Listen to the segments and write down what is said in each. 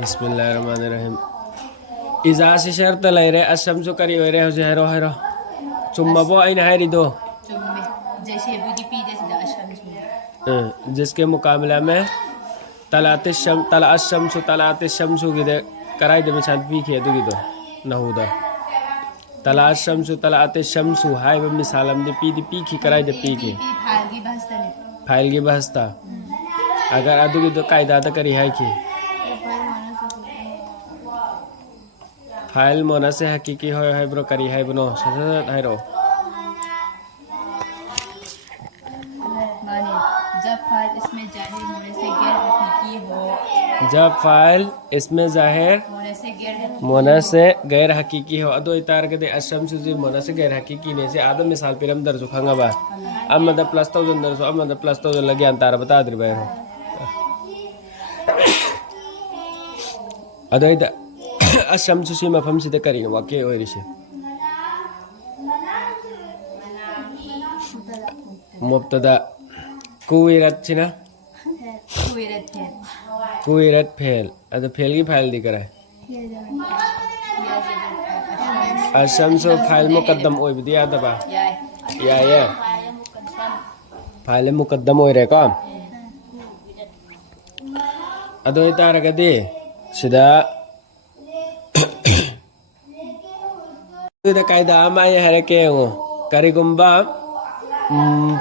बिस्मिल्लाहिर्रहमानिर्रहीम इजा से शर्त लेरे असमसु करी होरे हजे हेरो हेरो चुम्मबो आइना हैरिदो चुम्मे जैसे बीडीपी जैसे असमसु जिसके मुकाबला में तलात शम्सु गिदे कराई दे मिसाल पी के दुगिदो नहुदा तलात शम्सु हाय ब मिसालम दे पी की कराई दे पी के फाइल की बहसता अगर अदुगिदो कायदा त करी है की फाइल मोना से हकीकी है ब्रो करी है बनो ससत है रो जब फाइल इसमें जाहिर मोना से गैर हकीकी हो अदो इतार के दे अशम से मोना से गैर हकीकी ने से आदम मिसाल पिरम दर्जो खंगाबा अमद प्लस 1000 दर्जो अमद प्लस 1000 लगे अंतार बता दे भाई हो अदो इता अशम से मफम से करी वाक्य ओरिसे मुब्तदा कुविरत छिना कुविरत फेल अद फेल की फाइल दिख रहा है अशम से फाइल मुकद्दम ओइ बिदिया दबा या फाइल मुकद्दम ओइ रे को अदो इतारगदी सिदा कायदा अमा है के करीगुम्बा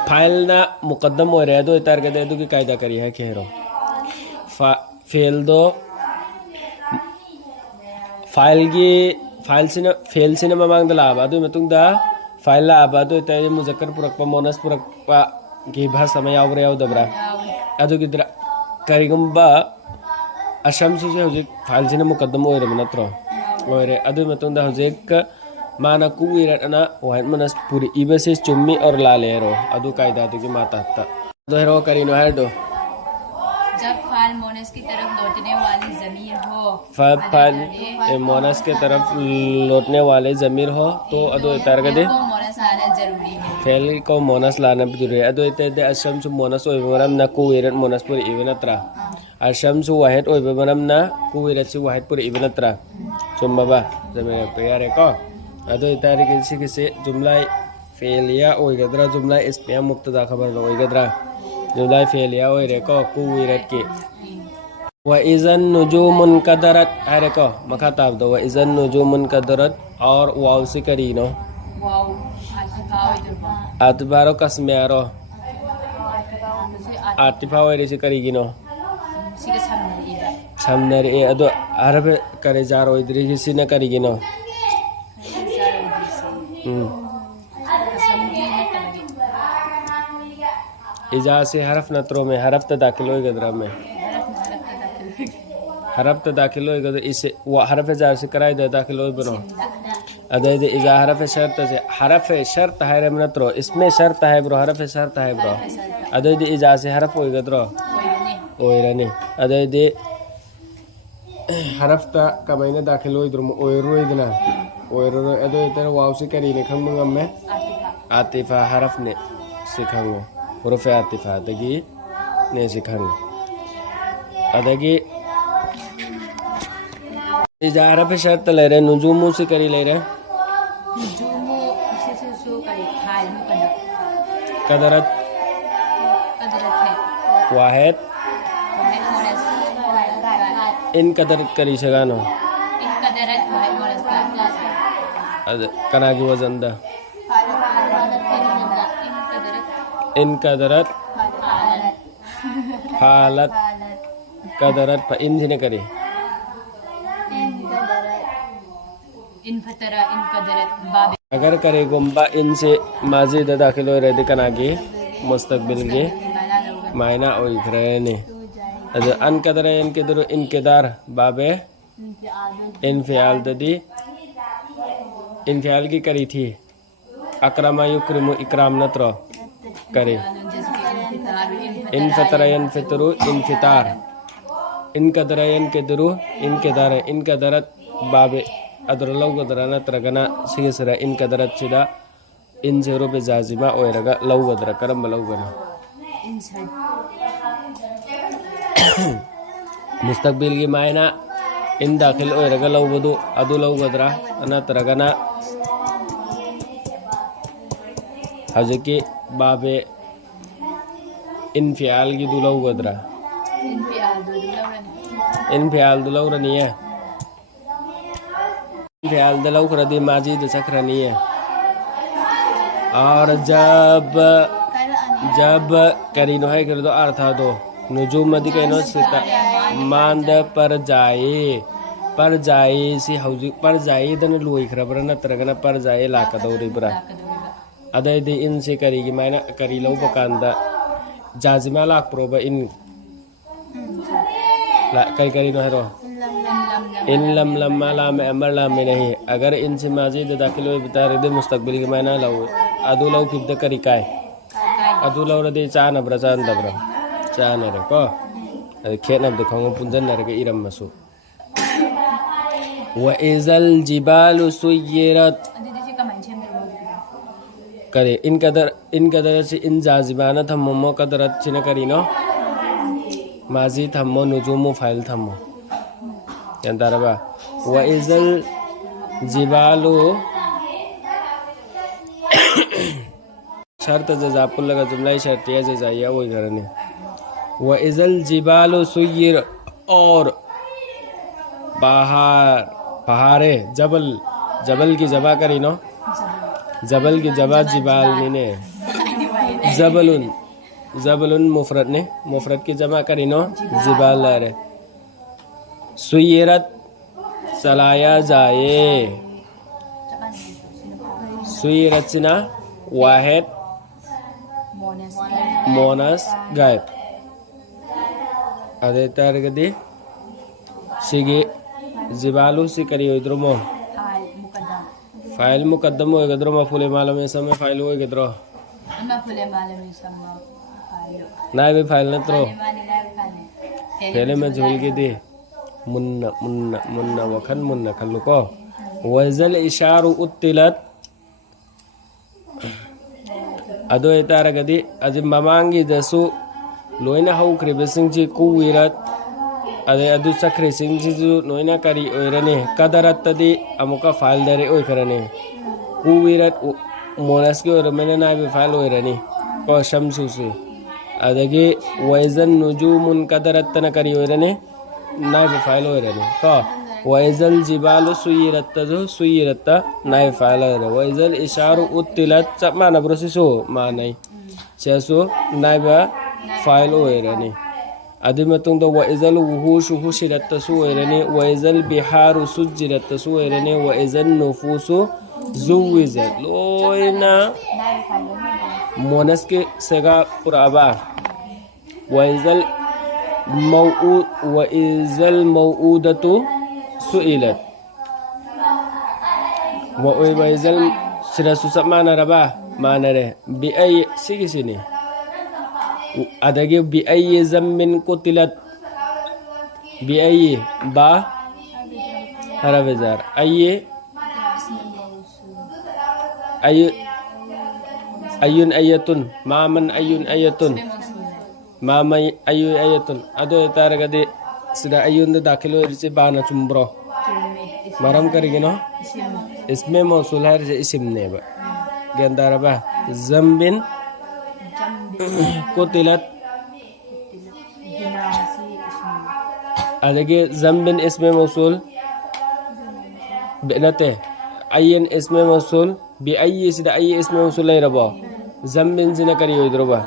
फाइल ना मुकद्दम हो रहे दो इतार के दे कायदा करी है खेरो फेल दो फेल से ममांग लाबा दो मतुंग दा फाइल लाबा दो इतार मुजक्कर पुरक मोनस पुरक की भाषा में यावरे याव दबरा अदु गिद्रा करीगुम्बा असम से हजिक फाइल से मुकद्दम हो रहे नत्रो हो रहे अदु मतुंग दा हजिक माना कुविरत ना वाहिद मनस पूरी इबसे चुम्मी और लालेरो अदु कायदा तो की माता ता दो हेरो करीनो है दो जब फाइल मोनस की तरफ लौटने वाली ज़मीर हो फाइल मोनस के तरफ लौटने वाले ज़मीर हो तो अदु इतार के दे मोनस आना जरूरी है फेल को मोनस लाना जरूरी है अदु इते दे असम सु मोनस ओइ बरम ना कुविरत मोनस पूरी इबनत्रा असम सु वाहिद ओइ बरम ना कुविरत सु वाहिद पूरी इबनत्रा चुम्बा जमे प्यारे को अदो इतारे किसी जुमला फेलिया ओइगद्रा जुमला इसमें मुब्तदा खबर ओइगद्रा जुमला फेलिया ओइ रेको कुविरत के व इज़न नुजुमुन कदरत है रेको मखा ताब दो व इज़न नुजुमुन कदरत और वाव से करीनो वाव आतबारो कसमेरो आतिफा ओइ से करीगिनो सिगे छमनरी अदो अरब करे जारो इदरी किसी न करीगिनो इजा से हरफ नत्रो में हरफ त दाखिल होई गदरा में हरफ त दाखिल होई गदर इसे वो हरफ जार से कराई दे दाखिल होई बनो अदे दे इजा हरफ शर्त से हरफ शर्त है रे नत्रो इसमें शर्त है ब्रो हरफ शर्त है ब्रो अदे दे इजा से हरफ होई गदरो ओइ रने अदे दे हरफ त कबैने दाखिल होई द्रो ओइ रोई दना ओइ रो अदे इतर वाव से करी ने खंग मंगम में आतिफा हरफ ने सिखांगो हुरुफ आतिफा दगी ने सिखांगो अदगी इजा हरफ शर्त ले रे नुजुमु से करी ले रे नुजुमु से सो करी फाइल मुकद्दम कदरत है वाहिद इन कदरत करी सगानो इन कदरत वाहिद मोनस अद कना की वजन दा इन कदरत हालत कदरत पर इन ने करी इन फतरा इन कदरत बाब अगर करे गुम्बा इन से माजी दा दाखिल हो रहे कनागी मुस्तकबिल के मायना ओइ घरने अदर अन कदर इनके दर इनकेदार बाबे इनफियाल ददी इनफियाल की करी थी अकरमा युक्रिमु इकराम नत्रो करे इन फतरा यनफितरु इनफितार इन कदर यनकेदरु इनकेदार इन कदरत बाबे अदर लौगदरा नत्रगना सिगसरा इन कदरत सिदा इन जेरो पे जाजिमा ओइरगा लौगदरा करम लौगना मुस्तकबिल की मायना इन दाखिल ओइरगा लौबदु अदु लौगद्रा नत्रगना हजकी बाबे इनफियाल की दु लौगद्रा इनफियाल दु लौरनी है इनफियाल दु लौखरदी माजी द चक्रनी है और जब करीनो है कर दो अर्थ दो नुजुम मदी कहनो सिता मांद पर जाए सी हौजी पर जाए दन लोई खरबरा नत्रगना पर जाए लाकदौरिब्रा अदयदि इन से करी की मायना करी लौब कांदा जाजिमा लाक प्रोबा इन ला कई करी नो हेरो इन लम लम्मा लाम अमर लाम में नहीं अगर इन से माजी द दाखिल होई बता रे दे मुस्तकबिल की मायना लौ अदु लौ फिद करी काय अदु लौ रे दे चान ब्रा चान दब्रा चान रे को खेनब द खंग पुंजन नरगे इरम मसु व इजल जिबालु सुयिरत करे इन कदर से इन जाजिबाना थम्मो कदरत चिन करीनो माजी थम्मो नुजुमु फाइल थम्मो यंतारबा व इजल जिबालु शर्त जजापुल लगा जुमला शर्तिया जजाया वो करने व इजल जिबालु सुयिर और पहाड़े जबल की जबा करीनो जबल की जबा जिबाल ने जबलुन मुफरत की जमा करीनो जिबाल रे सुयिरत चलाया जाए सुयिरत सिना वाहिद मोनस गायब अदे तरगदी सिगे जिबालु से करी इद्रमो फाइल मुकद्दम हो गद्रो मफूल मालूम है समय फाइल हो गद्रो ना भी फाइल न त्रो पहले मैं झोल के दे मुन्ना मुन्ना मुन्ना वखन मुन्ना खल्लु को वजल इशारु उत्तिलत अदो इतारगदी अजि ममांगी दसु लोइना हौख्रिबसिंगजी कुविरत अदे अदु चख्रिसिंगजी लोइना करी ओइरने कदरतदी अमुका फाइल दरे ओइखरने कुविरत मोनस की ओइरमेने नाबि फाइल ओइरने को शमसुसु अदगे वैजन नुजुमुन कदरतन करी ओइरने नाबि फाइल ओइरने को वैजल जिबालु सुयिरत नाबि फाइल ओइरने वैजल इशारु उत्तिलत चमाना ब्रोसिसो मानै चेसो नाबि फाइल ओइरने अदि मतुंग दो वैजल वुहुशु हुशिरत सु ओइरने वैजल बिहारु सुजिरत सु ओइरने वैजल नुफुसु जुविजत लोइना मोनस के सेगा पुराबा वैजल मौऊदतु सुइलत वैजल सिरसु समाना रबा मानरे बि अय सिगिसिनी अदगे बि अय जम्मिन कुतिलत बि अय बा हरवेजार अयुन अयतुन मामन अयुन अयतुन मामा अयतुन अदो तारगदे सिदा अयुन द दाखिल होइसे बाना चुम्ब्रो मरम करिगिनो इसमें मौसूल है जे इस्म ने बा गंदारबा जम्बिन कुतिलत अदगे जम्बिन इसमें मौसूल बेनते अयन इसमें मौसूल बि अय सिदा अय इसमें मौसूल ले रबो जम्बिन सिना करी होइद्रोबा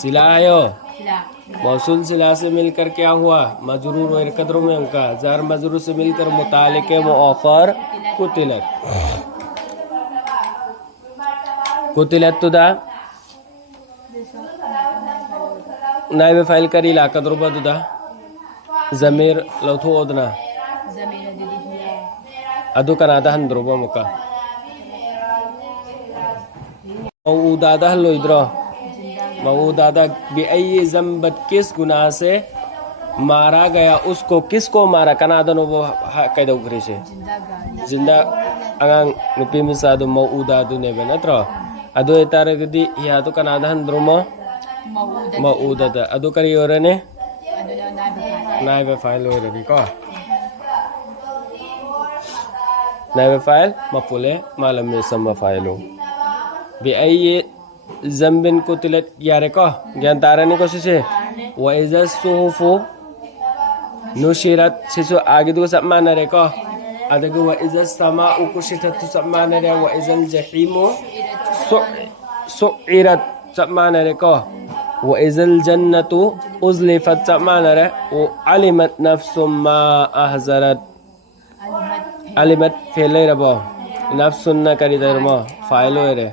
सिलायो मौसूल सिला से मिलकर क्या हुआ मजरूर और कदरों में उनका जार मजरूर से मिलकर मुतालिके मुआफर कुतिलत तुदा नाइब फाइल करी ला कदरों दुदा जमीर लौथो ओदना अदु कनादा हंद्रोबा मुका मऊदादा लोइद्रो मऊदादा बेअई जम्बत किस गुनाह से मारा गया उसको किसको मारा कनादा नो कैदो से जिंदा अंगांग नुपी मिसादु मऊदादु ने बेनत्रो ado itaragadi hiya to kanada handromo Mauda. mauda da ado kari yorane Ano na nabi. naive file yorani ko naive file mapule malam me sama file bi ayye zambin kutilat yare ko gyan tarani ko sise wa iza suhufu nushirat sisu agi du samana re ko adaga wa iza sama'u kushitat samana re wa iza jahimu su'irat samana re ko wa iza jannatu uzlifat samana re wa alimat nafsum ma ahzarat alimat fele rabo nafsun na kari darmo failo re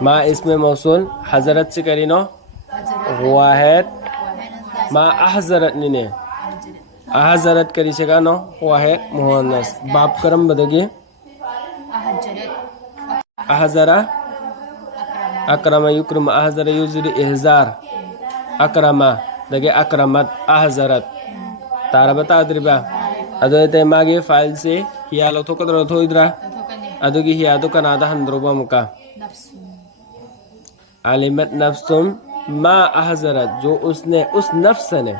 ma isme mausul hazrat se kari no वाहिद मा अहजरत निने अहजरत करी सेगा no वाहिद मुहन्नस बाप करम बदगे अहजरा अकरमा युक्रमा अहजरा युजरी इहजार अकरमा दगे अकरमत अहजरत तारा बता द्रिबा अदोते मागे file से हिया लो थोक दरो थोइद्रा अदोगी हिया तो कनादा हंद्रोबा मुका अलिमत नफ्सुम मा अहजरत जो उसने उस नफ्स ने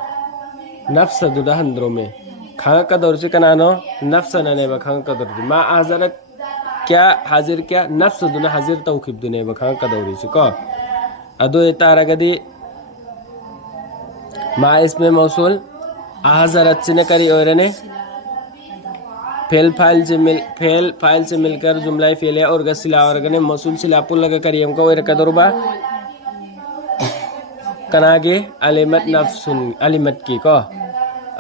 नफ्स दुदा हंद्रो में खांग का दौर से कनानो नफ्स ने बखांग का दौर मा अहजरत क्या हाजिर क्या नफ्स दुना हाजिर तौखिब दुने बखांग का दौर से को अदो तारगदी मा इसमें मौसूल अहजरत से ने करी और ने फेल फाइल से मिलकर जुमला फेल और गसिला और गने मौसूल सिला पुल लगा करी हमको और का दौरबा कनागे अलिमत नफ्सुन अलिमत की को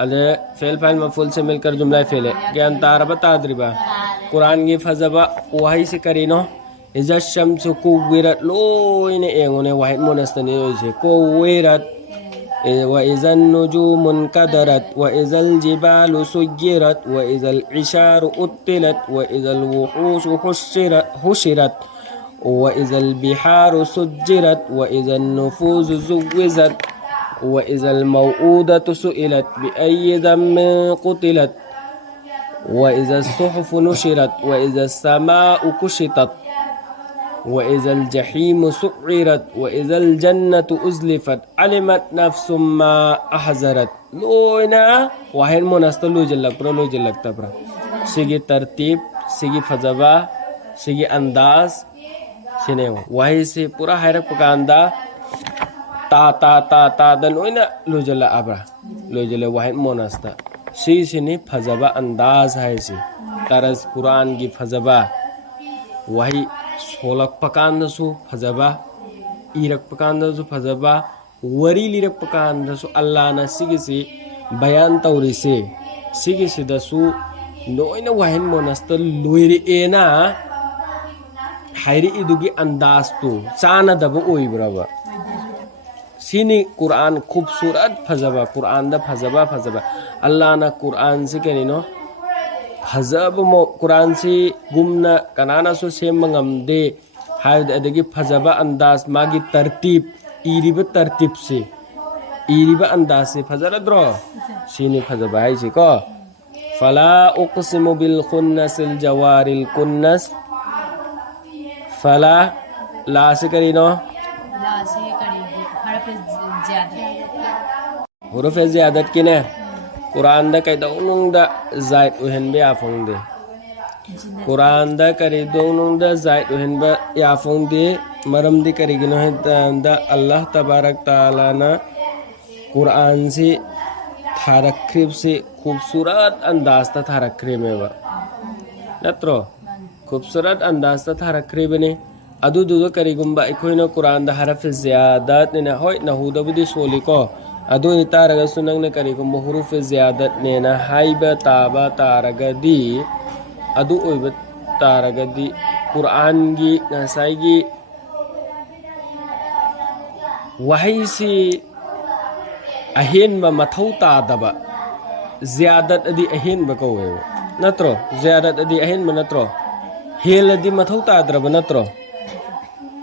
अले फेल फाइल मफूल से मिलकर जुमला फेल है ज्ञान तारा बता द्रिबा कुरान की फजबा वही से करीनो इजा शम्स कुविरत लोइने एंगोने वाहिद मोनस्तने होइसे कुविरत व इजन नुजुमुन कदरत व इजल जिबालु सुय्यरत व इजल इशारु उत्तिलत व इजल वुहूशु हुशिरत وإذا البحار سجرت وإذا النفوس زوزت وإذا الموءودة سئلت بأي ذنب قتلت وإذا الصحف نشرت وإذا السماء كشطت وإذا الجحيم سعرت وإذا الجنة أزلفت علمت نفس ما أحذرت لوينا وهين منستلو جلك برو لو جلك تبرا سيجي ترتيب سيجي فجبا سيجي أنداز sini wahai si pura hairak pekanda ta dan oina lo jala abra lo jala wahai monasta si sini fazaba andaz hai si taras Quran ki fazaba wahai solak pekanda su fazaba irak pekanda su fazaba wari lirak pekanda su Allah na sigi si bayan tauri sigi si da su noina wahai monasta luiri ena हायरी इदुगी अंदाज तो चाना दब ओई बराबर सीनी कुरान खूबसूरत फजबा कुरान दा फजबा अल्लाह ना कुरान से करिनो फजब मो कुरान से गुमना कनाना सो सेम मंगम दे हाय अदगी फजबा अंदाज मागी तरतीब इरिब तरतीब से इरिब अंदाज से फजरा द्रो सीनी फजबा है से को फला उक़सिमु बिल खुन्नसिल जवारिल कुन्नस फला ला से करीनो ला से करेगी हुरुफ ज़ियादत किने कुरान दा कई दोनों दा ज़ायद उहन बे आफों दे कुरान दा करी दोनों दा ज़ायद उहन बे आफों दे मरम दी करी गिनो है दा अल्लाह तबारक ताला ना कुरान से थारक्रिब से खूबसूरत अंदाज ता थारक्रिब में वा नत्रो खूबसूरत अंदाज ता थारक्रिब ने अदु दुदो करीगुम्बा इकोइनो कुरान दा हरफ ज़ियादत ने होय नहुदबुदी सोली को अदु इतारगा सुनंग ने करीगुम्बा हुरुफ ज़ियादत ने ना हाइबा ताबा तारगदी अदु ओइबा तारगदी कुरान गी नसाइगी वही सी अहेन बा मथौ तादबा ज़ियादत अदी अहेन बा कौवे नत्रो ज़ियादत अदी अहेन बा नत्रो हेलदी मथौ ताद्रब नत्रो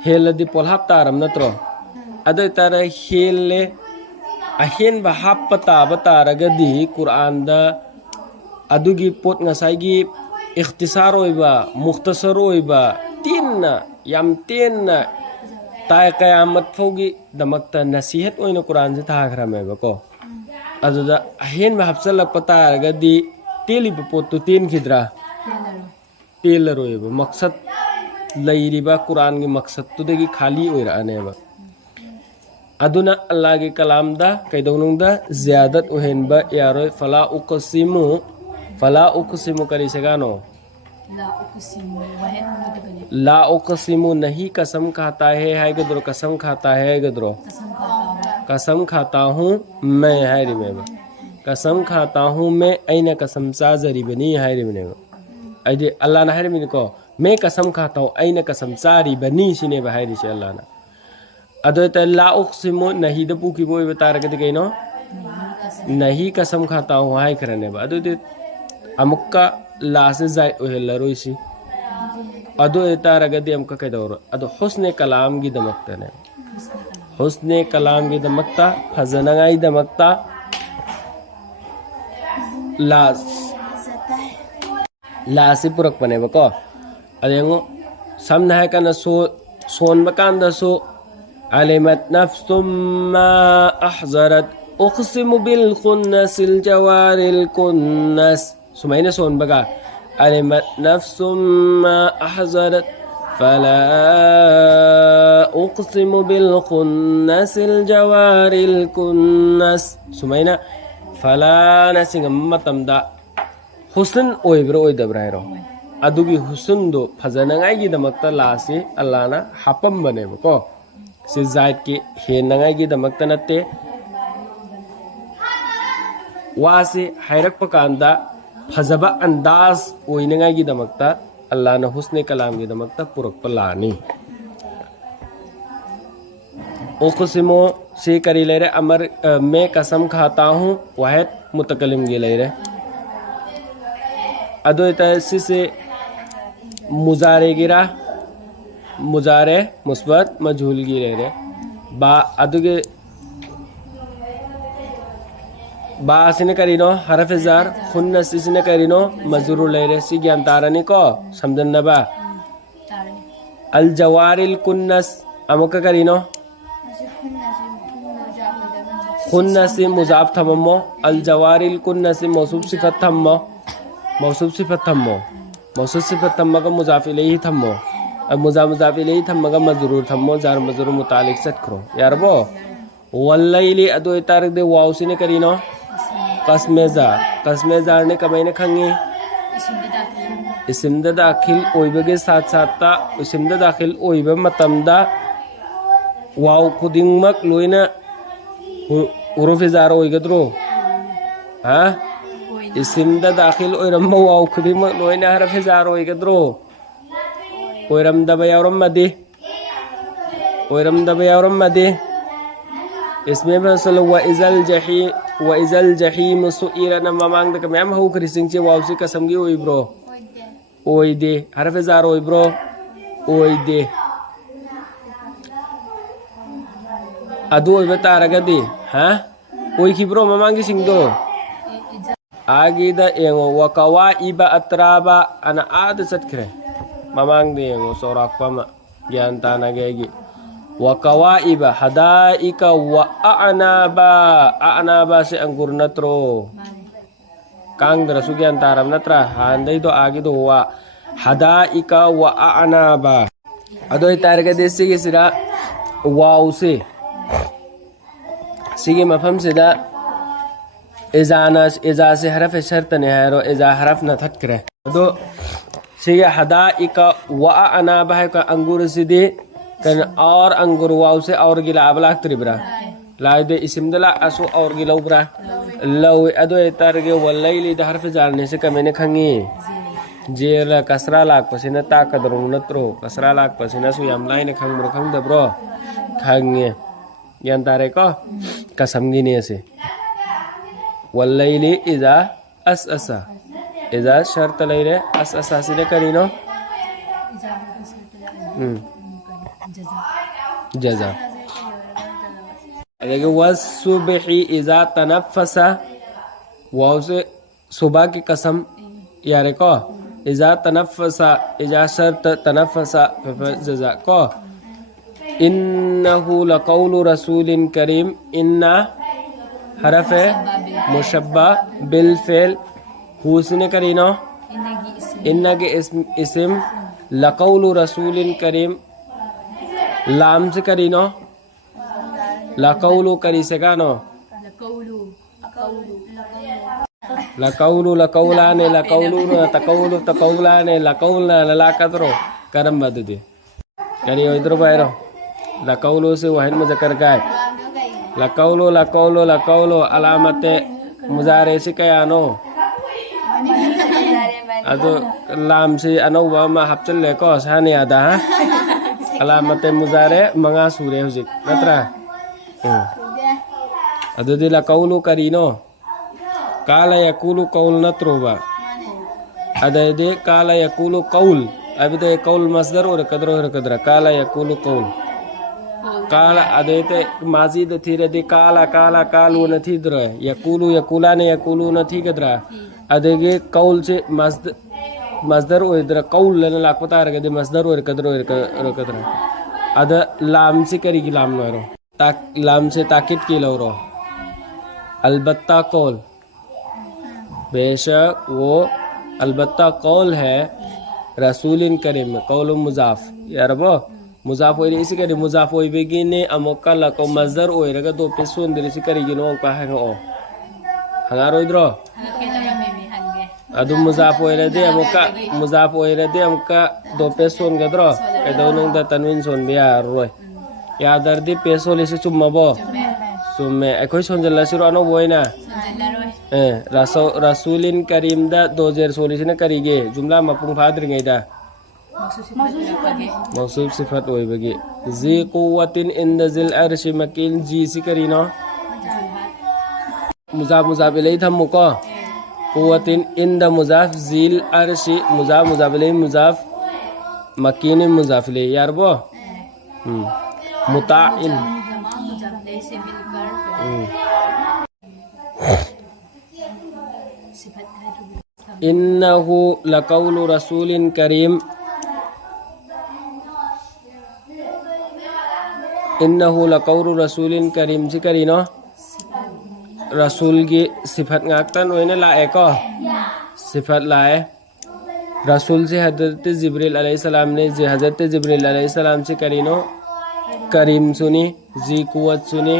हेलदी पोलहाप तारम नत्रो अदो तारा हेले अहेन बा हाप ताबा तारगदी कुरान दा अदुगी पोत ngasai gi इख्तिसार होइबा मुख्तसर होइबा तीनना याम तेनना ताय कयामत फौगी दमकता नसीहत ओइना कुरान से थाखरमेबको अदुदा अहेन में हप्सलक पतारगदी तेली पोतु तीन खिद्रा तेलरोइबा मकसद लैरिबा कुरान की मकसद तुदगी खाली ओइरानेबा अदुना अल्लाह के कलाम दा कैदौनुंदा ज़्यादत उहेनबा यारोय फला उक़सिमु करी सगानो ला उक़सिमु नहीं कसम खाता है गदरो कसम खाता है गदरो कसम खाता हूँ मैं है रिमेबा कसम खाता हूँ मैं ऐना कसम साजरी बनी है रिमेबा अजे अल्लाह ना है रिमेने को मैं कसम खाता हूँ ऐना कसम सारी बनी सिने बहाय रिसे अल्लाह ना अदो त ला उक़सिमु नहीं द पुकी बोय बतारगदि कैनो नहीं कसम खाता हूँ हाय करनेबा अदो ते अमुक्का ला से जाय ओहेलरोइसी अदो तारगदि अमुक्का कैदौरो अदो हुस्ने कलाम की दमकतने हुस्ने कलाम की दमकता फजनगाई दमकता ला से पुरक पनेबको अदेंगो समना है कना सोन बकांदा सो अलिमत नफ्सुम मा अहज़रत उक़सिमु बिल खुन्नसिल जवारिल कुन्नस सुमैना सोन बगा अलिमत नफ्सुम मा अहज़रत फला उक़सिमु बिल खुन्नसिल जवारिल कुन्नस सुमैना फला नसिंग मतमदा हुस्न ओइब्रो ओइदब्राइरो अदुगी हुस्न दो फजनगाई की दमकता लासे अल्लाह ना हपम बनेबको से जायद के हेनगाई की दमकता नते वासे हैरक पकांदा फजबा अंदाज ओइनगाई की दमकता अल्लाह ना हुस्ने कलाम की दमकता पुरक पलानी उक़सिमो से करी ले रे अमर मैं कसम खाता हूँ वाहिद मुतकलिम गे ले रे अदो से मुजारे गिरा मुजारे मुस्बत मजहूल गिरे रे बा अदुगे बा सिने करिनो हरफ जार खुन्नस सिने करिनो मजरूर ले रे सी ज्ञान तारनी को समझन नबा अल जवारिल कुन्नस अमुक करिनो खुन्नसी मुजाफ थममो अल जवारिल कुन्नसी मौसूफ सिफत थम्मो मौसूफ सिफत थम्मो मौसूफ सिफत थम्मगा मुजाफ इलैहि थम्मो अब मुजाफ इलैहि थम्मगा मजरूर थम्मो जार मजरूर मुतालिक सट करो यार बो वल्लैली अदो तारक दे वाव सिने करिनो कसमे जार ने कमाइने खंगी इसिम दा दाखिल ओइबगे साथ साथ इसिम दा दाखिल ओइबा मतमदा वाव खुदिंगमक लोइना उरुफ जार ओइगद्रो हा इसिम दा दाखिल ओइरम वाव खुदिंगमक लोइना हरफ जार ओइगद्रो ओइरम दबा यावरम मदे इसमें फसल व इज़ल जहीम सुइरन ममांग दक मैम हु खरिसिंग चे वाव से कसम गी ओइब्रो ओइ दे हरफ जार ओइब्रो ओइ दे अदु ओइ बतारगदि हा ओइ खिब्रो ममांग की सिंगदो आगे दा एंगो वकवा इबा अत्राबा अना आद सटखरे ममांग दे एंगो सोराकपा मा ज्ञान ताना गेगी वकवा इबा हदाइका व अनाबा से अंगुर नत्रो कांग दरसु ज्ञान तारम नत्रा हांदई दो आगे दो वा हदाइका व अनाबा अदोय तारगदि सिगे सिरा वाव से सिगे मफम सिदा इजा से हरफ शर्त ने है रो इजा हरफ न थटकरे दो सिगे हदाइका व अनाबा है का अंगूर सिदे कन और अंगूर वाव से और गिला अबलाक त्रिब्रा लाय दे इसिम दला असु और गिला उब्रा लव अदो तरगे वल्लैली द हरफ जारने से कमेने खंगी जेला कसरा लाक पसिना ता कदरो नत्रो कसरा लाक पसिना सु याम लाइन खंग खंग दब्रो खंगे यान तारे को कसम गिने से वल्लैली इजा असा इजा शर्त लैरे असा से करिनो जजा अगर वसुबही इजा तनफ़सा वाव से सुबह की कसम यारे को इजा तनफ़सा इजा शर्त तनफ़सा फ़ज़ा को इन्नहु लक़ौलु रसूलिन करीम इन्ना हरफ मुशब्बा बिल फ़िल हुस्न करीनो इन्ना के इस्म लक़ौलु रसूलिन करीम लाम से करीनो लक़ौलु करी से गानो लक़ौलु लक़ौलाने लक़ौलुना तक़ौलु तक़ौलाने लक़ौलना ललाकतरो करम बददी करियो इधर बाहरो लक़ौलु से वाहिद मुज़क्कर का है लक़ौलु लक़ौलु लक़ौलु अलामत मुज़ारे से कयानो अदो लाम से अनौवा मा हपचल को साने आदा अलामत मुज़ारे मंगा सूरे हुजिक नत्रा अदो दि लक़ौलु करीनो काला यकूलु कौल नत्रोबा अदे काला यकूलु कौल अभी तो कौल मसदर और कदरा काला यकूलु कौल काला अदे माजी द थी रदे काला काला कालू न थी द्र यकूलु यकूला ने यकूलु न थी कदरा अदे कौल से मसदर और द्र कौल न लापता रगे मसदर और कदरा अद लाम से करेगी लाम नो लाम से ताकिद की लो अलबत्ता कौल बेशक वो अलबत्ता कौल है रसूलिन करीम में कौल मुजाफ यार वो मुजाफ हो इसी करे मुजाफ हो बेगिने अमोका लको मजदर ओइरगा दो पे सुन दे इसी करेगी नो का है ओ हंगारो इधरो अदु मुजाफ ओइरदे अमोका मुजाफ ओइरदे अमका दो पे सुन गदरो एदोनंग द तनविन सुन बिया रोय या दर्दी पेसो लिसे चुम्मबो सुमे एखोय सोनजला सिरो अनो बोयना रसूलिन करीम दा 2016 ने करीगे जुमला मपुंग फाद्रिङै दा मौसूफ सिफत ओइबगे जी कुव्वतिन इंद जिल अर्श मकीन जी सी करीनो मुजाफ मुजाफ इलै थमुको कुव्वतिन इंद मुजाफ जिल अर्श मुजाफ मुजाफ इलै मुजाफ मकीन मुजाफ इलै यारबो मुताइन इन्नहु लक़ौलु रसूलिन करीम इन्नहु लक़ौलु रसूलिन करीम से करीनो रसूल की सिफत ngaktan ओइने लाए को सिफत लाए रसूल से हजरत जिब्रील अलैहिस्सलाम ने हजरत जिब्रील अलैहिस्सलाम से करीनो करीम सुनी जी कुव्वत सुनी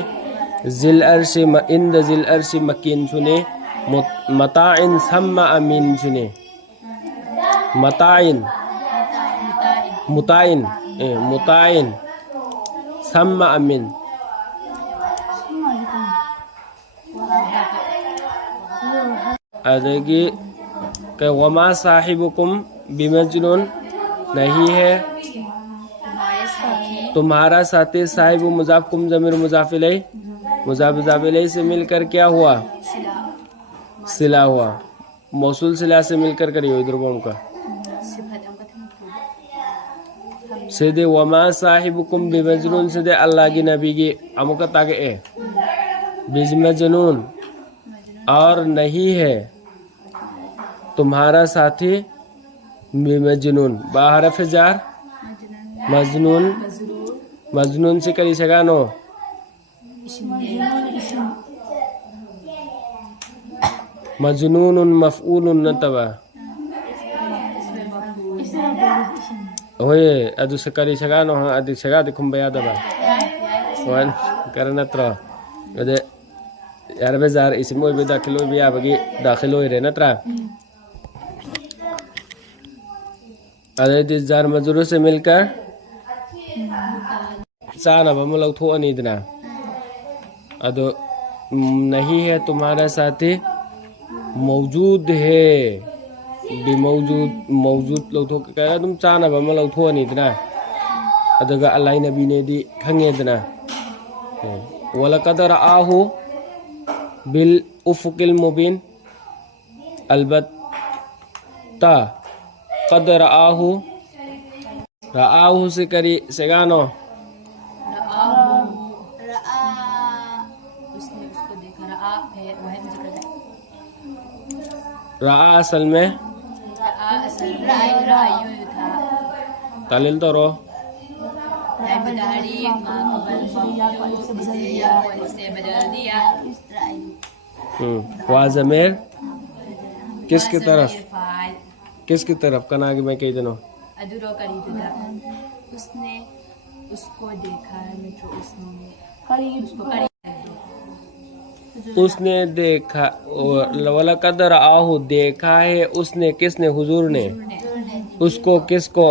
जिल अर्श इंद जिल अर्श मकीन सुनी मताइन सम्मा अमीन सुने मताइन मुताइन मुताइन सम्मा अमीन अदगी के वमा साहिबुकुम बिमजनून नहीं है तुम्हारा साथी साहिब मुजाफ कुम जमीर मुजाफ इलै से मिलकर क्या हुआ सिला हुआ मौसूल सिला से मिलकर करियो इधर बोम का सीधे वमा साहिबुकुम बिमजनून सीधे अल्लाह की नबी की अमुका ताके बिमजनून और नहीं है तुम्हारा साथी बिमजनून बाहर जार मजनून मजनून से करी सगानो मजनूनुन मफऊलुन नतबा होए अदु सकरी सगानो हां अदि सगा दे खुंबा यादबा वन करनत्र अदे यार बेजार इसमो बे दाखिलो बे आबगी दाखिलो रे नत्रा अदे दिस जार मजरूर से मिलकर चाना बम लौथो अनिदना अदो नहीं है तुम्हारा साथी मौजूद है मौजूद लौथो कह तुम चाना बम लौथो अनिदना अदगा अल्लाह नबी ने दी खंगेदना वलकद रआहु बिल उफुकिल मुबीन अलबत्ता कद रआहु से करी सेगानो रआ असल में रायु था तालिल तोरो लाइब्रेरी माँ से बदल दिया वा ज़मीर किसकी तरफ फाल किसकी तरफ कनागी में कही दिनों अधूरो करीबुदा उसने उसको देखा मित्रो उसने देखा वला कदर आहु देखा है उसने किसने हुजूर ने उसको किसको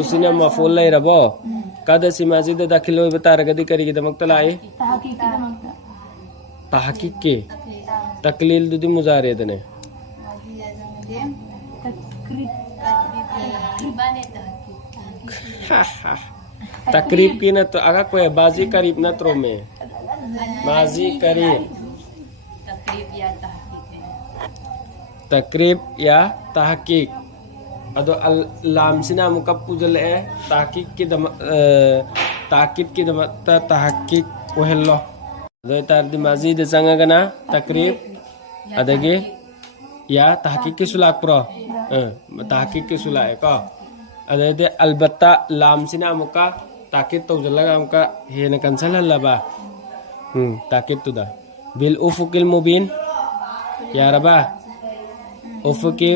उसने मफूल नहीं रबो कद सी मस्जिद दाखिल हो बता रगदी करेगी दमक तलाई तहकीक के तकलील दुदी मुजारिद ने तकरीब की ना तो अगर कोई बाजी करीब ना तो में बाजी करीब तकरीब या तहकीक अदो लाम सिना मुकब पुजल है तहकीक की दम ताकीद की दम तहकीक वहल्लो दो तार दी मस्जिद संगना तकरीब अदगे या तहकीक की सुलाक प्रो तहकीक की सुलाक का अदे अलबत्ता लाम सिना मुका ताकीद तो जल्ला मुका हे न कंसल लबा ताकीद तुदा बिल उफुकिल मुबीन या रबा उफुकी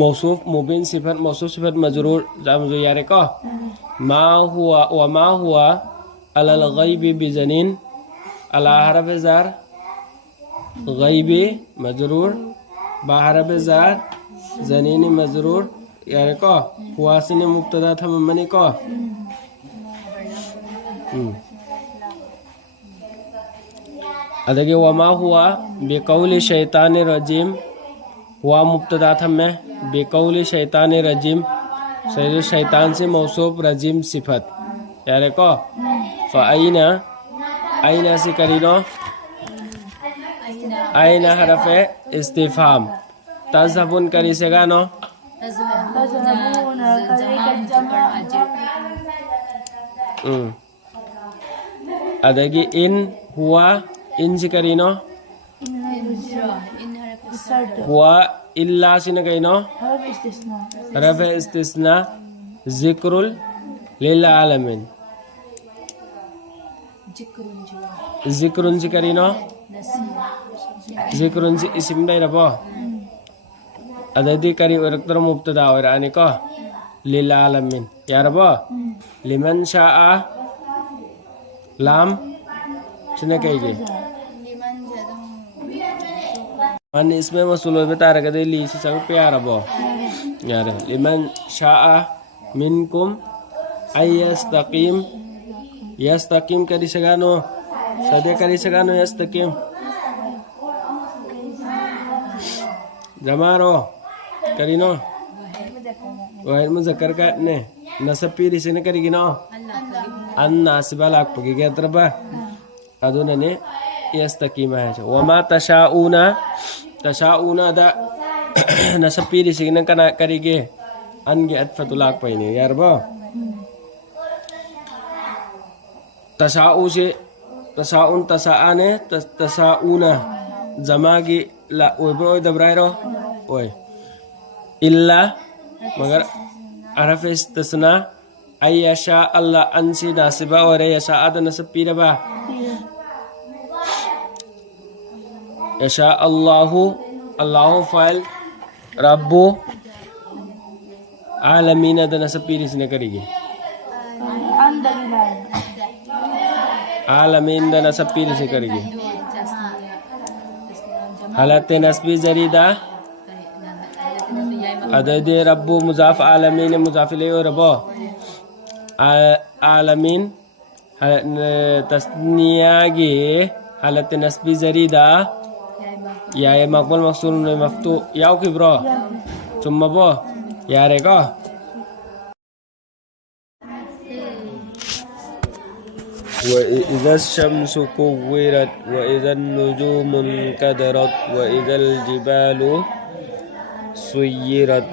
मौसूफ मुबीन सिफत मौसूफ सिफत मजरूर जामजु यारे को मा हुआ व मा हुआ अलल गैबी बिजनीन अला हरफ जार गैबी मजरूर बा हरफ जार जनीनी मजरूर यारे को हुआ सिने मुब्तदा था मम्मनी को अदगे वमा हुआ बेकौली शैतान रजीम हुआ मुब्तदा था मैं बेकौली शैतान रजीम शैतान से मौसूफ रजीम सिफत यारे को फ़ाइना आइना से करीनो आइना हरफ इस्तिफाम तज़हबुन करी से गानो अदगी इन हुआ इन से करीनो हुआ इल्ला से न करीनो हरफ इस्तिस्ना जिक्रुल लिल आलमीन जिक्रुन से करीनो जिक्रुन से इस्म नहीं रबो अददी करी रक्तर मुब्तदा और आने को लिल आलमीन या रबो लिमन शाआ लाम सुने कहेगी मन इसमें मसूल बता रहा कदे ली से संग प्यार रबो यार लिमन शाआ मिनकुम अयस्तकीम यस्तकीम करी सगानो सदे करी सगानो यस्तकीम जमारो करीनो वह मुज़क्कर का ने नसब पीरी से न करेगी ना अन्ना सिबालाक पगी गया तरबा अदुना ने यस्तकीम है वमा तशाऊना दा नसब पीरी से न कना करेगी अनगे अतफतुलाक पहिने यार बा तशाऊ से तशाउन तशाआने तशाऊना जमागी ला ओबो दबरायरो ओय इल्ला मगर अरफ इस्तिस्ना अयशा अल्लाह अंसी नासिबा और यशा आद नसब पीरबा यशा अल्लाहु अल्लाहु फाइल रब्बु आलमीन आद नसब पीरी से करेगी आलमीन दा नसब पीरी से करेगी हालत नस्बी जरीदा अदद रब्बु मुजाफ आलमीन मुजाफिले और रब्बो आलमीन तस्नियागी हालत नस्बी जरीदा या मकबूल मकसूल मफ्तू याव की ब्रो चुम्मा बो यारे को وإذا الشمس كورت وإذا النجوم انكدرت وإذا الجبال سيرت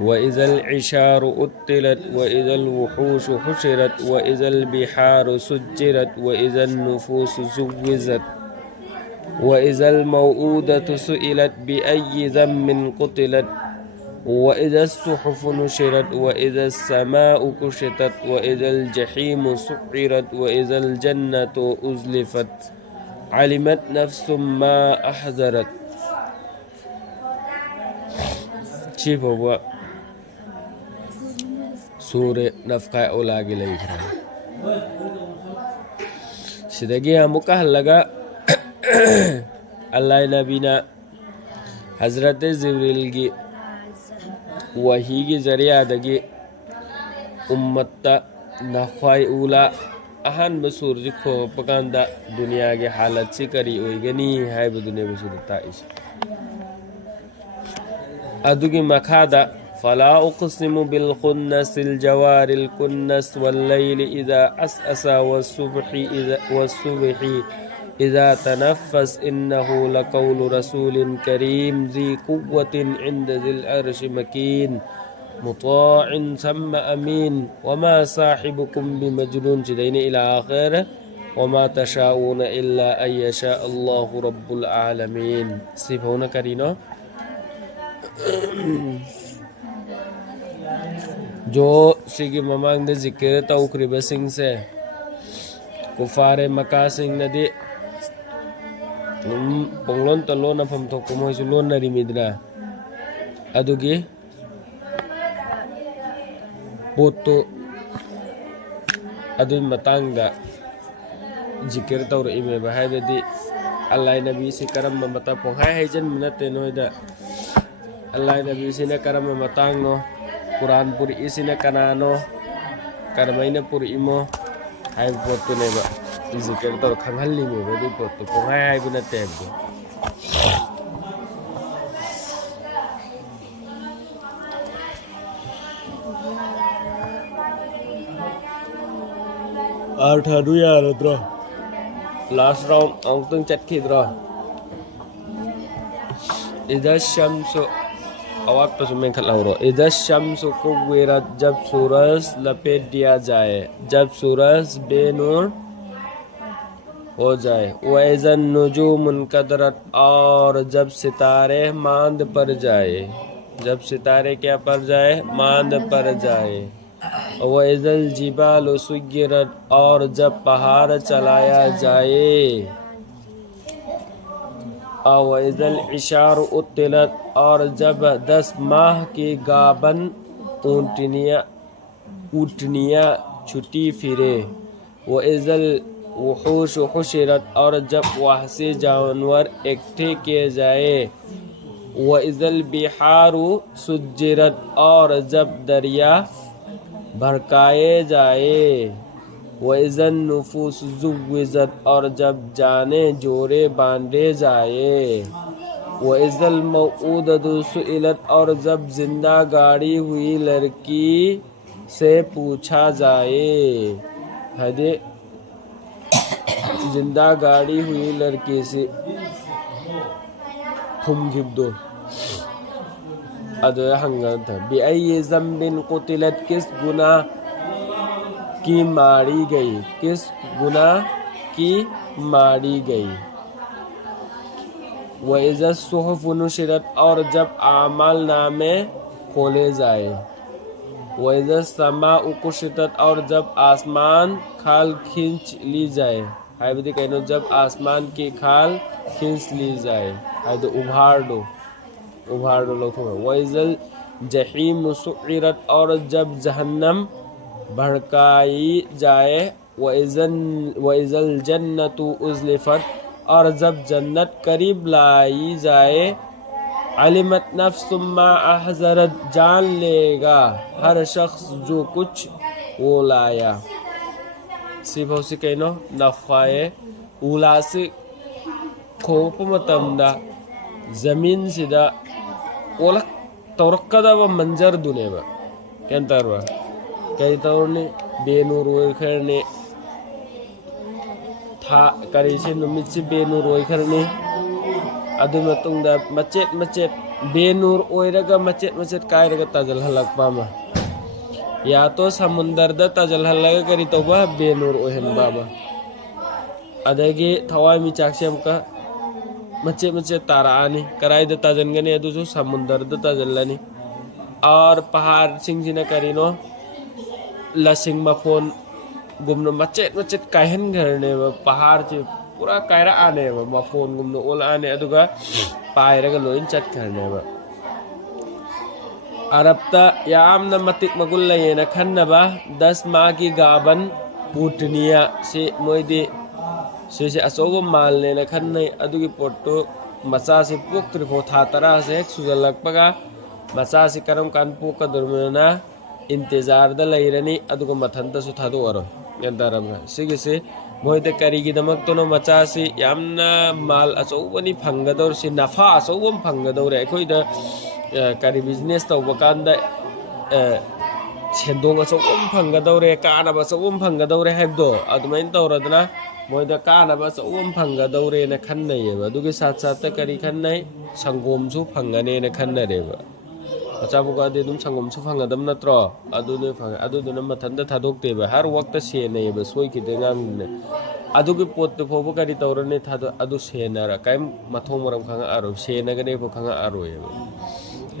وإذا العشار أطلت وإذا الوحوش حشرت وإذا البحار سجرت وإذا النفوس زوجت وإذا الموءودة سئلت بأي ذنب قتلت وإذا الصحف نشرت وإذا السماء كشطت وإذا الجحيم سعرت وإذا الجنة أزلفت علمت نفس ما أحضرت شوف هو سورة نفقة أولاغي ليكرا سيداقيا مكهلغا الله نبينا حضرت جبريل وحيغي زريعة دقي أمتا نخواي أولا أهان بسور جكو پکان دا دنیا کے حالت سے کری اوئیگنی ہے بدنیا بسور تائش ادو کی مخادا فلا اقسم بالخنس الجوار الكنس والليل إذا أسأس والصبح إذا تنفس إنه لقول رسول كريم ذي قوة عند ذي العرش مكين مطاع ثم أمين وما صاحبكم بمجنون جدين إلى آخره وما تشاءون إلا أن يشاء الله رب العالمين سيفونا كرينو जो सिगी ममांग दे जिक्र तौकरी बसिंग से कुफारे मका सिंग नदी पोंगलोन तलो न फम तो कुमोय सुलोन नरी मिदना अदुगी पोतो अदुई मतंग दा जिक्र तौर इमे बहाय ददी अल्लाह नबी से करम मता पोंहाय हैजन मिनते नोयदा अल्लाह नबी से ने करम मतंग नो कुरान पुरी इसने कनानो करमैना पुरी इमो हाय पोतो नेबा जिक्र तौर खंगहल्ली में बदी पोतो पोंहाय हाय बिना तेबदो आठानु यार द्रो लास्ट राउंड अंतुंग चटकी द्रो इधर शम्स आवाज पर सुमें खलाउरो इधर शम्स कुव्विरत जब सूरज लपेट दिया जाए जब सूरज बेनूर हो जाए वैज़न नुजूमुन कदरत और जब सितारे मांद पर जाए जब सितारे क्या पर जाए मांद पर जाए वैज़ल जिबाल सुय्यरत और जब पहाड़ चलाया जाए वैज़ल इशार उत्तिलत और जब 10 माह की गाबन ऊँटनियाँ छुट्टी फिरे वैज़ल वहूश हुशिरत और जब वहशी जानवर इकट्ठे किए जाए वैज़ल बिहारू सुज्जिरत और जब दरिया भड़काए जाए वैज़न नुफूस ज़ुव्विज़त और जब जाने जोरे बांधे जाए वैज़ल मौऊदतु सुइलत और जब जिंदा गाड़ी हुई लड़की से पूछा जाए हदे जिंदा गाड़ी हुई लड़की से हम गिब्दो अदो हंगन था बिअय्यि ज़ंबिन कुतिलत किस गुनाह की मारी गई किस गुनाह की मारी गई वइज़ा सुहुफ़ नुशिरत और जब आमाल नामे खोले जाए वइज़ा समाउ कुशितत और जब आसमान खाल खींच ली जाए हाय बदी कहनो जब आसमान की खाल खींच ली जाए हाय तो उभार दो लोग वइज़ल जहीम सुइरत और जब जहन्नम भड़काई जाए वइज़ल जन्नतु उज़लिफत और जब जन्नत करीब लाई जाए अलिमत नफ्सुम मा अहज़रत जान लेगा हर शख्स जो कुछ वो लाया सिफो से कहनो नफ़ाए उला से खोप मतमदा ज़मीन सिदा ओलक तौरकदा व मंजर दुनेबा केंतरवा कई तौरने बेनूर वोयखरने था करीसे नुमित से बेनूर वोयखरने अदु मतुंगदा मचेत बेनूर ओयरगा मचेत कायरगा तजल हलक पामा या तो समुंदर दा तजल हलगा करी तोबा बेनूर ओहन बाबा अदगे थवाई मी चाक्षम का मचे मचे तारानी कराइद ताजनगने अदुसु समुद्रद ताजल्लानी और पहाड़ सिंगजिना करिनो लसिंग मफोन गुमनो मचे मचे काहन घरने पहाड़ चे पूरा कायरा आने मफोन गुमनो ओल आने अदुगा पायरगा लोइन चट करने अरबता यामना मतिक मगुल लेना खन्नबा 10 माह की गाबन पुटनिया से मोइदे से अचौब मालने खन्नई अदुगी पोटो मचा से पोक्ट्रिफो था तरा से सुजलकपगा मचा से करम कान पोकदुरमेना इंतजार द लैरनी अदुगा मथंतसु थादोरो यंदारमगा सिगिसे मोइदे करिगिदमक तोनो मचा से यामना माल अचौबनी फंगदौर से नफा अचौबम फंगदौर अखोइदा करी बिजनेस तौबकांदा सेंदोंग अचौबम फंगदौरे कानाबा अचौबम फंगदौरे हैबदो अदुमाइन तौरदना मोइदा कानाबा अचौबम फंगदौरे न खन्नैयेबा अदुगी साथ साथ करी खन्नै संगोमसु फंगने न खन्नरेबा अचाबुगादे दुम संगोमसु फंगदम नत्रो अदुने फंग अदुदुना मथंदा थादोक्तेबा हर वक्त सेनैबा सोइकिदे गांगने अदुगी पोत फोबो करी तौरने थादो अदु सेनारा कायम मथों मरम खंगा आरो सेनगने फो खंगा आरोयेबा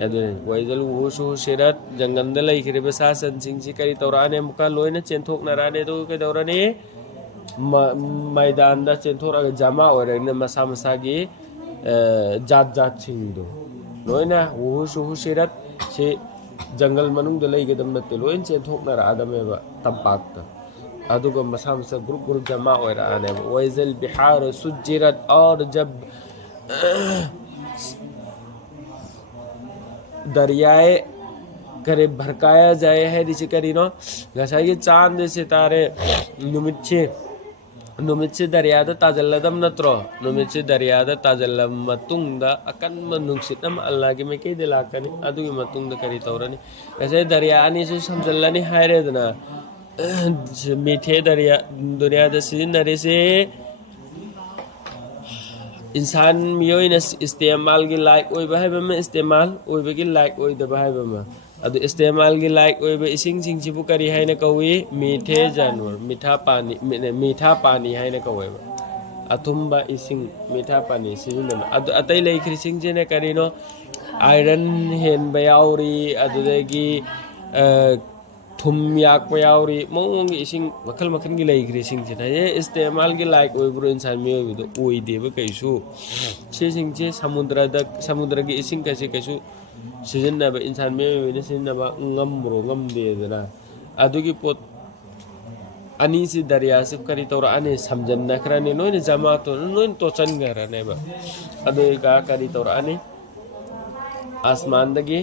अदुने वैजल वुसु सेरत जंगंदा लैखिरेबा सा सनसिंगसि करी तौराने मुका लोइना चेंथोकनाराने दो के दौराने मैदान चेंथोरगा जमा ओरने मसा मसागी जात जात सिंगदो लोइना वुसु सेरत से जंगल मनुंग द लैगदम नते लोइन चेंथोकनारा आदमेबा तंपाकता अदुगा मसा मसा ग्रुप ग्रुप जमा ओरने वैजल बिहार सुजिरत और जब दरियाए करे भड़काया जाए है दिसे करीनो गसाई चांद सितारे नुमिचे दरियादा ताजल्लदम नत्रो नुमिचे दरियादा ताजल्लम मतुंगदा अकन्म नुंगसितम अल्लाह के में के दिलाकनी अदुगी मतुंगदा करी तौरनी गसाई दरिया अनि सु समजल्लानी हायरेदना मीठे दरिया दुनिया द सिनरे से इंसान मियोइना इस्तेमाल की लायक ओइबा है बम इस्तेमाल ओइबा की लायक ओइदबा है बम अदु इस्तेमाल की लायक ओइबा इसिंग सिंग सिबु करी है न कवी मीठे जानवर मीठा पानी है न कवेबा अथुंबा इसिंग मीठा पानी सिजुन अदु अतै लेखरि सिंग जे न करिनो आयरन हेन बयाउरी अदुदगी थुम याक याउरी मौंग इसिंग मखल मखन की लेखरि सिंग जे ये इस्तेमाल की लायक ओइब्रो इंसान में ओइदो ओइदेबा कैसु सिंग जे समुद्र की इसिंग कैसे कैसु सिजनबा इंसान में ओइने सिजनबा ngambro ngamdedana adugi pot ani si dariya se kari tora ane samjanna krane noine jamato noin to changarane ba adu ga kari tora ane asman dagi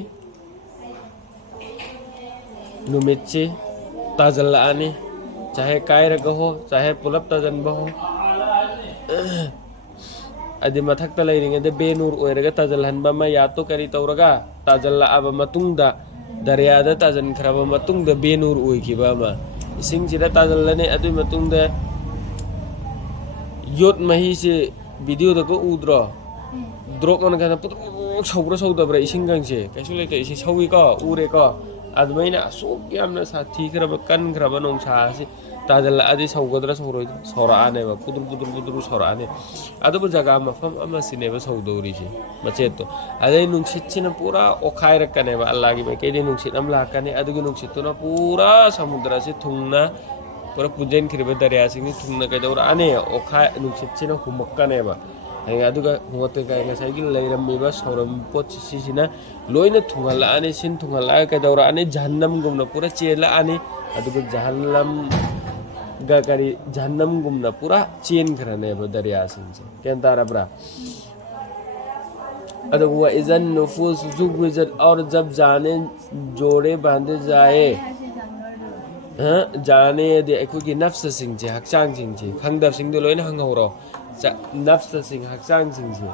numitche tajalla ane चाहे कायरग हो चाहे पुलप तजनब हो अदि मथक्ता लैरिंगेदे बेनूर ओइरगा तजलहनबा मा यातो करी तौरगा तजल्ला अब मतुंगदा दरियादा तजन खरबा मतुंगदा बेनूर ओइखिबा मा इसिंग जिरा तजल्लने अदु मतुंगदा योट मही से वीडियो दको उद्रो ड्रॉप मन kana पुत सौब्रो सौदब्रा इसिंग गांसे कैसु लेते इसिं सौइ को उरे को अदमैना असुक यामना साथी खरबा कन खरबा नोंसा से ताजल्ला अदि सौगद्रा सौरोय सौराने बा कुदुर सौराने अदबो जगह मफम अमा सिनेबा सौदौरी से मचेतो अदे नुंसिचिना पूरा ओखाय रकने बा अल्लाह की के नुंसित अमला कने अदुगी नुंसितोना पूरा समुद्र से थुंगना पूरा पुजेन खिरबे दरिया सिंग थुंगना के दौरा आने ओखाय नुंसिचिना हुमक्कने बा अदुगा हुमते का ngasai gi leirammiba soram pot sisina loina thungala ane sin thungala ka dawra ane jahannam gumna pura chela ane aduga jahannam ga kari jahannam gumna pura chen khrane ba dariya sinse kentara bra अदुवा isn't नुफूस जुगविजत और जब जाने जोड़े बांधे जाए जाने दे अखुगी नफ्स सिंह जे हकचांग सिंह जे खंगदब सिंह दे lion हंगौरो नफ्स सिंह हकचांग सिंह जे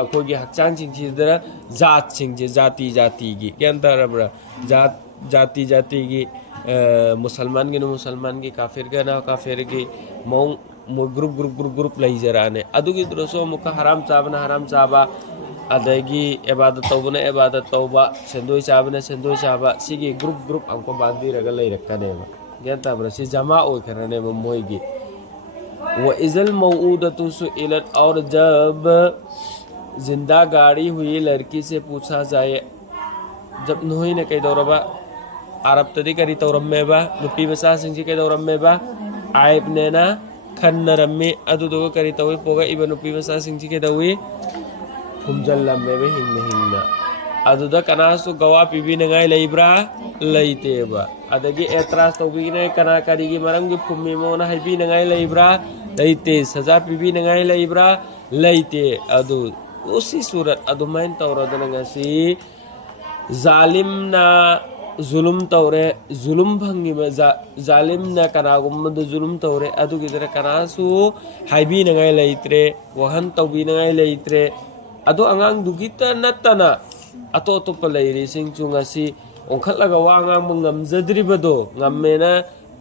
अखुगी हकचांग सिंह जे दर जात सिंह जे जाति की केंतरब्रा जाति की मुसलमान की काफिर के ना काफिर की मौ ग्रुप लई जराने अदुगी द्रसो मुका हराम चाबा अदगी इबादत तौबा सेंदोय चाबा सिगी ग्रुप अंको बांदी रगा लई रखने ग्यान ताब्रा सि जमा ओय खरने मोयगी व इज़ल मऊदतु सुइलत, और जब जिंदा गाड़ी हुई लड़की से पूछा जाए, जब नुही ने कई दौरबा अरब तदी करी तौरमेबा नुपी मसा सिंजी कई दौरमेबा आयब नेना खन्न रम्मी अदुदो करी तौई पोगा इबा नुपी मसा सिंजी कई दौई फुमजल लम्मेबे हिंगना अदुदा कनासु गवा पीबी नंगाई लेब्रा लेतेबा अदगी एतरास तौबीने कना करीगी मरंगी फुम्मी मोना हाइबी नंगाई लेब्रा लेते सजा पीबी नंगाई लेब्रा लेते अदु उसी सूरत अदुमाइन तौरदनंगसी जालिम ना जुलुम तौरे जुलुम भंगी में जालिम ना कनागुम्मद जुलुम तौरे अदु गिदरे कनासु हाइबी नंगाई लेत्रे वहन तौबी नंगाई लेत्रे अदु अंगांग दुगिता नत्तना अतो अतोप लेरी सिंग चुंगासी ओंखलगा वा अंगांग ngamjadribado ngammena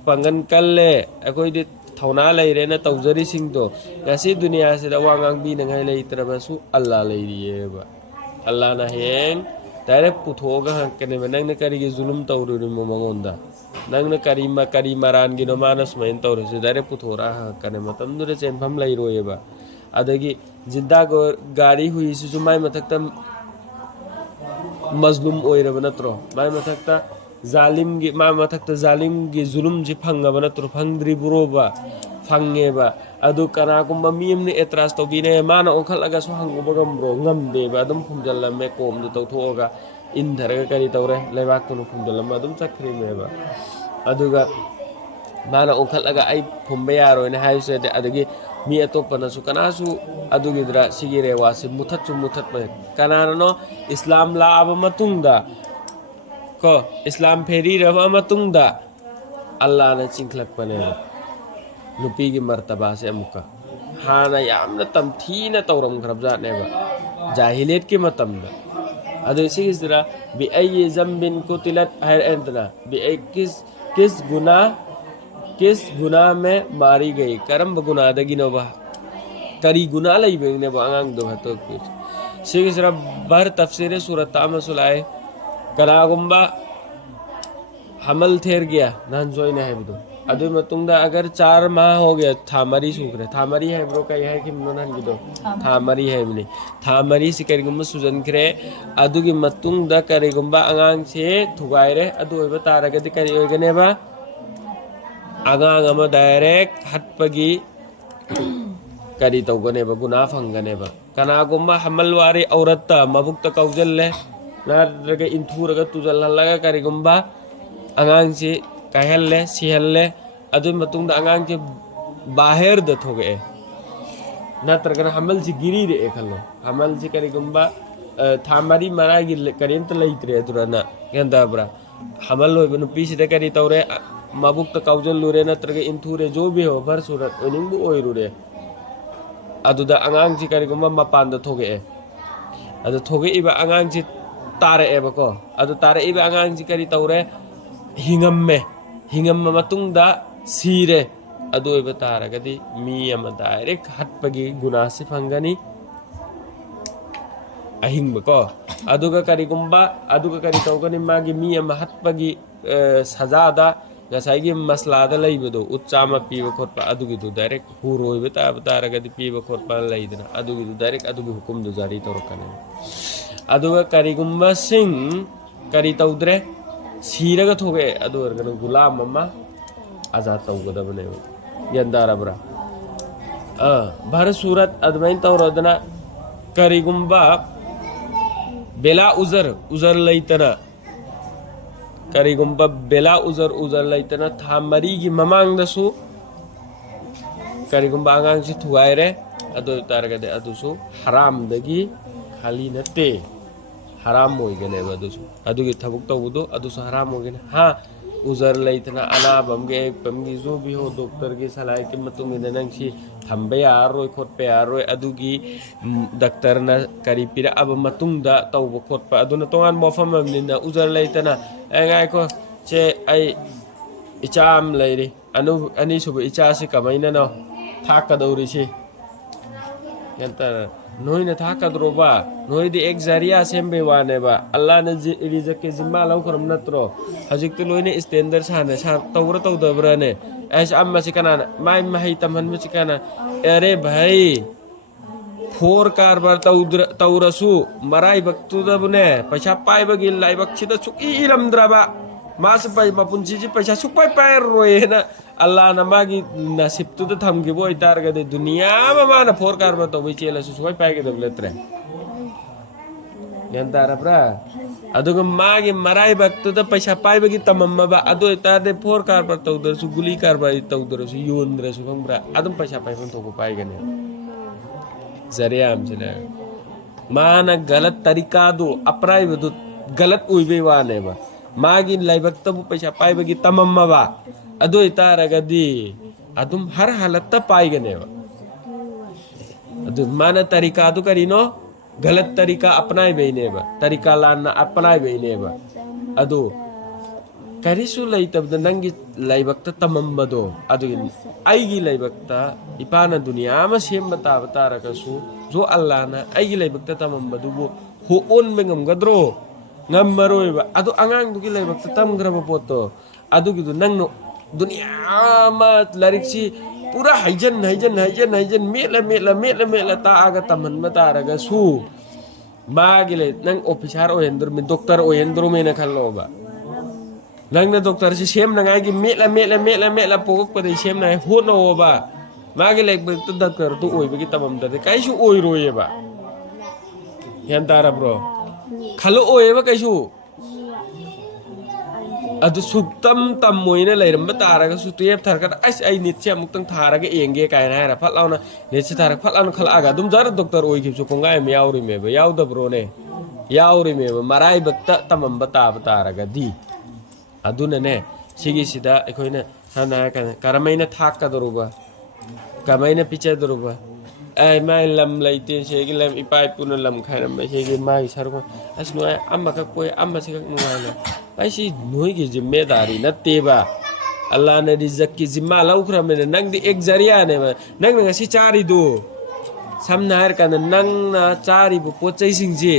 pangan kalle akoidi thawna leirena tawjari singdo ngasi dunia sida wa angang bi nangai leitrabasu Allah leiriyeba Allah na heng direct puthoga hankene nang na kari gi zulum tawruri mo mangonda nang na kari maran gi no manas main tawre se direct puthora hakane matam dure chen pham leiroyeba adagi jinda go gari hui su jumai mathakta मजलूम ओइरब नत्रो my मथक्ता जालिम गी जुलुम जी फंगब नत्रो फंगद्री बुरोबा फंगेबा अदु कनागुम्बा मीमने एतरास तोबिने माना ओखलगा सो हंगुबा गमरो ngमदेबा अदुम फुमजलमे कोम दु तौथोगा इंधरगा करी तौरे लेबाक तुनु फुमजलम अदुम चखरिमेबा अदुगा माना ओखलगा आई फुमबे यारोने हायसे अदगी मी अतोपनसु कनासु अदुगिद्रा सिगिरे वासी मुथत मे कनानो इस्लाम लाब मतुंगदा को इस्लाम फेरी रवा मतुंगदा अल्लाह ने चिंखलक पने नुपी की मर्तबा से अमुका हाना यामना तमथीना तौरम खरबजानेबा जाहिलियत के मतमदा अदु सिगिद्रा बि अय जम्बिन कुतिलत हर एंतना बि अय किस गुनाह में मारी गई करम गुनाह दगी नोबा करी गुनाह लई बेने बांगांग दो हतो कुछ सिगसरा बर तफसीर सूरत तामसुलाए कनागुम्बा हमल थेर गया नान जोइना है बदो अदु मतुंगदा अगर 4 माह हो गया थामरी सुकरे थामरी है ब्रो कई है कि मनन गिदो थामरी है बने थामरी सिकरिगुम सुजन करे अदु की मतुंगदा करिगुम्बा अंगांग से थुगाइरे अदु ओइबा तारगदि करि ओइगनेबा आगांग डायरेक्ट हटपगी करी तौगनेबा गुना फंगनेबा कनागुम्बा हमलवारी औरत मबुक्त कौजल्ले नारगे इंथुरगा तुजल्लगा करिगुम्बा आगांग से कहल्ले सिहल्ले अदु मतुंग आगांग के बाहर द थोगे नत्रगन हमल से गिरी रे खल्लो हमल से करिगुम्बा थामरी मरागी करियंत लइत्रे दुरना गंदाब्रा हमल होबनु पीछे करी तौरे मबुक्त कौजल लुरे नत्रगे इंथुरे जो भी हो भर सूरत ओनिंगबु ओइरुरे अदुदा अंगांग जी करिगुम्बा मपान द थोगे अदु थोगे इबा अंगांग जी तारे एबको अदु तारे इबा अंगांग जी करी तौरे हिंगम मतुंगदा सीरे अदु इबा तारगदी मी अम डायरेक्ट हटपगी गुनाह से फंगनी अहिंगबको अदुगा करिगुम्बा अदुगा करी तौगनी मागी मी अम हटपगी सजादा गसाइगी मसलादा लइबदो उच्चामा पीब खोरपा अदुगिदु डायरेक्ट हुरोइबे तारगदी पीब खोरपा लइदना अदुगिदु डायरेक्ट अदुगी हुकुम दु जारी तौरकने अदुगा करिगुम्बा सिंह करी तौद्रे सीरगा थोगे अदु वर्गन गुलाम अम्मा आजाद तौगदबने यंदारबरा भर सूरत अदमैन तौरदना करिगुम्बा बेला उजर लइतना करिगुम्बा बेला उजर लइतना थामरी की ममांग दसु करिगुम्बा आगांग से थुआइरे अदु तारगदे अदुसु हराम दगी खाली नते हराम होइगने अदुसु अदुगी थबुक तौबुदो अदुसु हराम होइगने हां उजर लइतना अनाबम गे पमगी जो भी हो डॉक्टर की सलाह के मतुंग नंगसी थंबे यारोय खोटपे यारोय अदुगी डॉक्टर ना करी पिरा अब मतुंगदा तौब खोटपा अदुना तोंगान मोफम मनिना उजर लइतना एगाय को चे आई इचाम लइरी अनी सुब इचा से कमाइना न थाक दौरी से यंतर नोई ने था कदरोबा नोई दे एक जरिया सेम बेवानेबा अल्लाह ने रिजक के जिम्मा लौ खरम नत्रो हजिक तो लोई ने स्टैंडर्ड साने सा तौर तौदबरा ने ऐसा अम्मा सिकना माई माही तमन में सिकना अरे भाई फोर कारबार तौरसु मराई बक्तुदबने पैसा पाई बगी लाई बक्सिदा सुकी इरमद्राबा मास पाई मपुंची जी पैसा सुपाई पाई रोए ना अल्लाह ना मागी नसीब तो थमगे वो इतार गदे दुनिया में माना फोर कारबार तो चेला सुपाई पाई के दबलेत्रे यंतारा प्रा अदुग मागी मराई बक्तुदा पैसा पाई बगी तमम्मबा अदो इतार दे फोर कारबार तौदरसु गुली कारबार तौदरसु योंद्रसु खंब्रा अदम पैसा पाई फन तो को पाई गने जरिया हमसे माना गलत तरीका दो अपराय बदु गलत उइबे वाने बा मागी लाइबक तब पैसा पाई बगी तमम्मा बा अदो इतारगदी अदुम हर हालत त पाई गने बा अदु माना तरीका दो करिनो गलत तरीका अपनाय बेने बा तरीका लाना अपनाय बेने बा अदो करिसु लई तब नंगी लाइबक त तमम्बदो अदु आईगी लाइबक त इपाना दुनिया में सेम बता रखसु जो अल्लाह ना आईगी लाइबक त तमम्बदु वो हो ओन में गमगद्रो ngamaroiba adu angang dugi laibak tatam graba poto adu gitu nang no dunia ma lariksi pura haijan mela ta aga taman mata raga su magile nang officer o hendur min doktor o hendur me na khalloba nang na doktor si sem nang agi mela pokok pada sem na hono ba magile bek tu doktor tu oi bagi tamam dade kai su oi roye ba yantara bro खलो ओएबा कैसु अदु सुक्तम तम मोइने लैरम तारगा सु तुएब थारका अस आई नित्य मुक्तंग थारगा एंगे कायना हैरा फलाउना नेछि थारक फलाउना खलागा दुम jar doctor ओइ खिसु कोंगाय मे याउरि मेबे याउदब्रो ने याउरि मेबे मराई बक्ता तमम बता तारगा दी अदुना ने सिगी सिदा एखोइना साना का करमैना थाक्का दरुबा कमैना पिचे दरुबा ai mai lam lai tin se gi lam ipai pun lam kharam mai se gi mai sar ko as no amma ka koi amma se ka nuai la ai si noi gi जिम्मेदारी na te ba Allah ne rizak ki zimma lau khra me nang di ek zariya ne ma nang nga si chari do samna har kan nang na chari bu po chai sing ji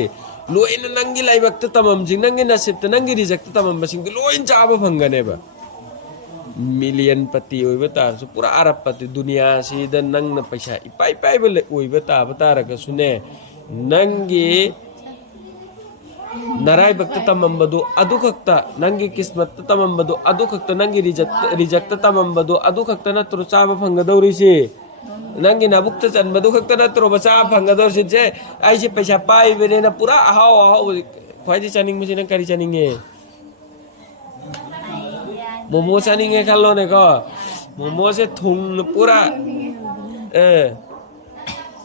loi na nang gi lai bak ta tamam jing nang gi nasib ta nang gi rizak ta tamam ba sing loi cha ba phanga ne ba million पति होइबता पूरा अरब पति दुनिया से नंग न पैसा इपाई पाई बले होइबता बतारक सुने नंगे नराय भक्त तमंबदो अदु खक्ता नंगे किस्मत तमंबदो अदु खक्ता नंगे रिजक्त तमंबदो अदु खक्ता नत्रो चाबा फंगदौरिसे नंगे नबुक्त चनबदो खक्ता नत्रो बचा फंगदौरिसे जे आइसे पैसा पाई बेने न पूरा हाव फाइदे चनिंग मसिन करी चनिंगे मोमो चनिंगे खल्लो ने को मोमो से थुंग पूरा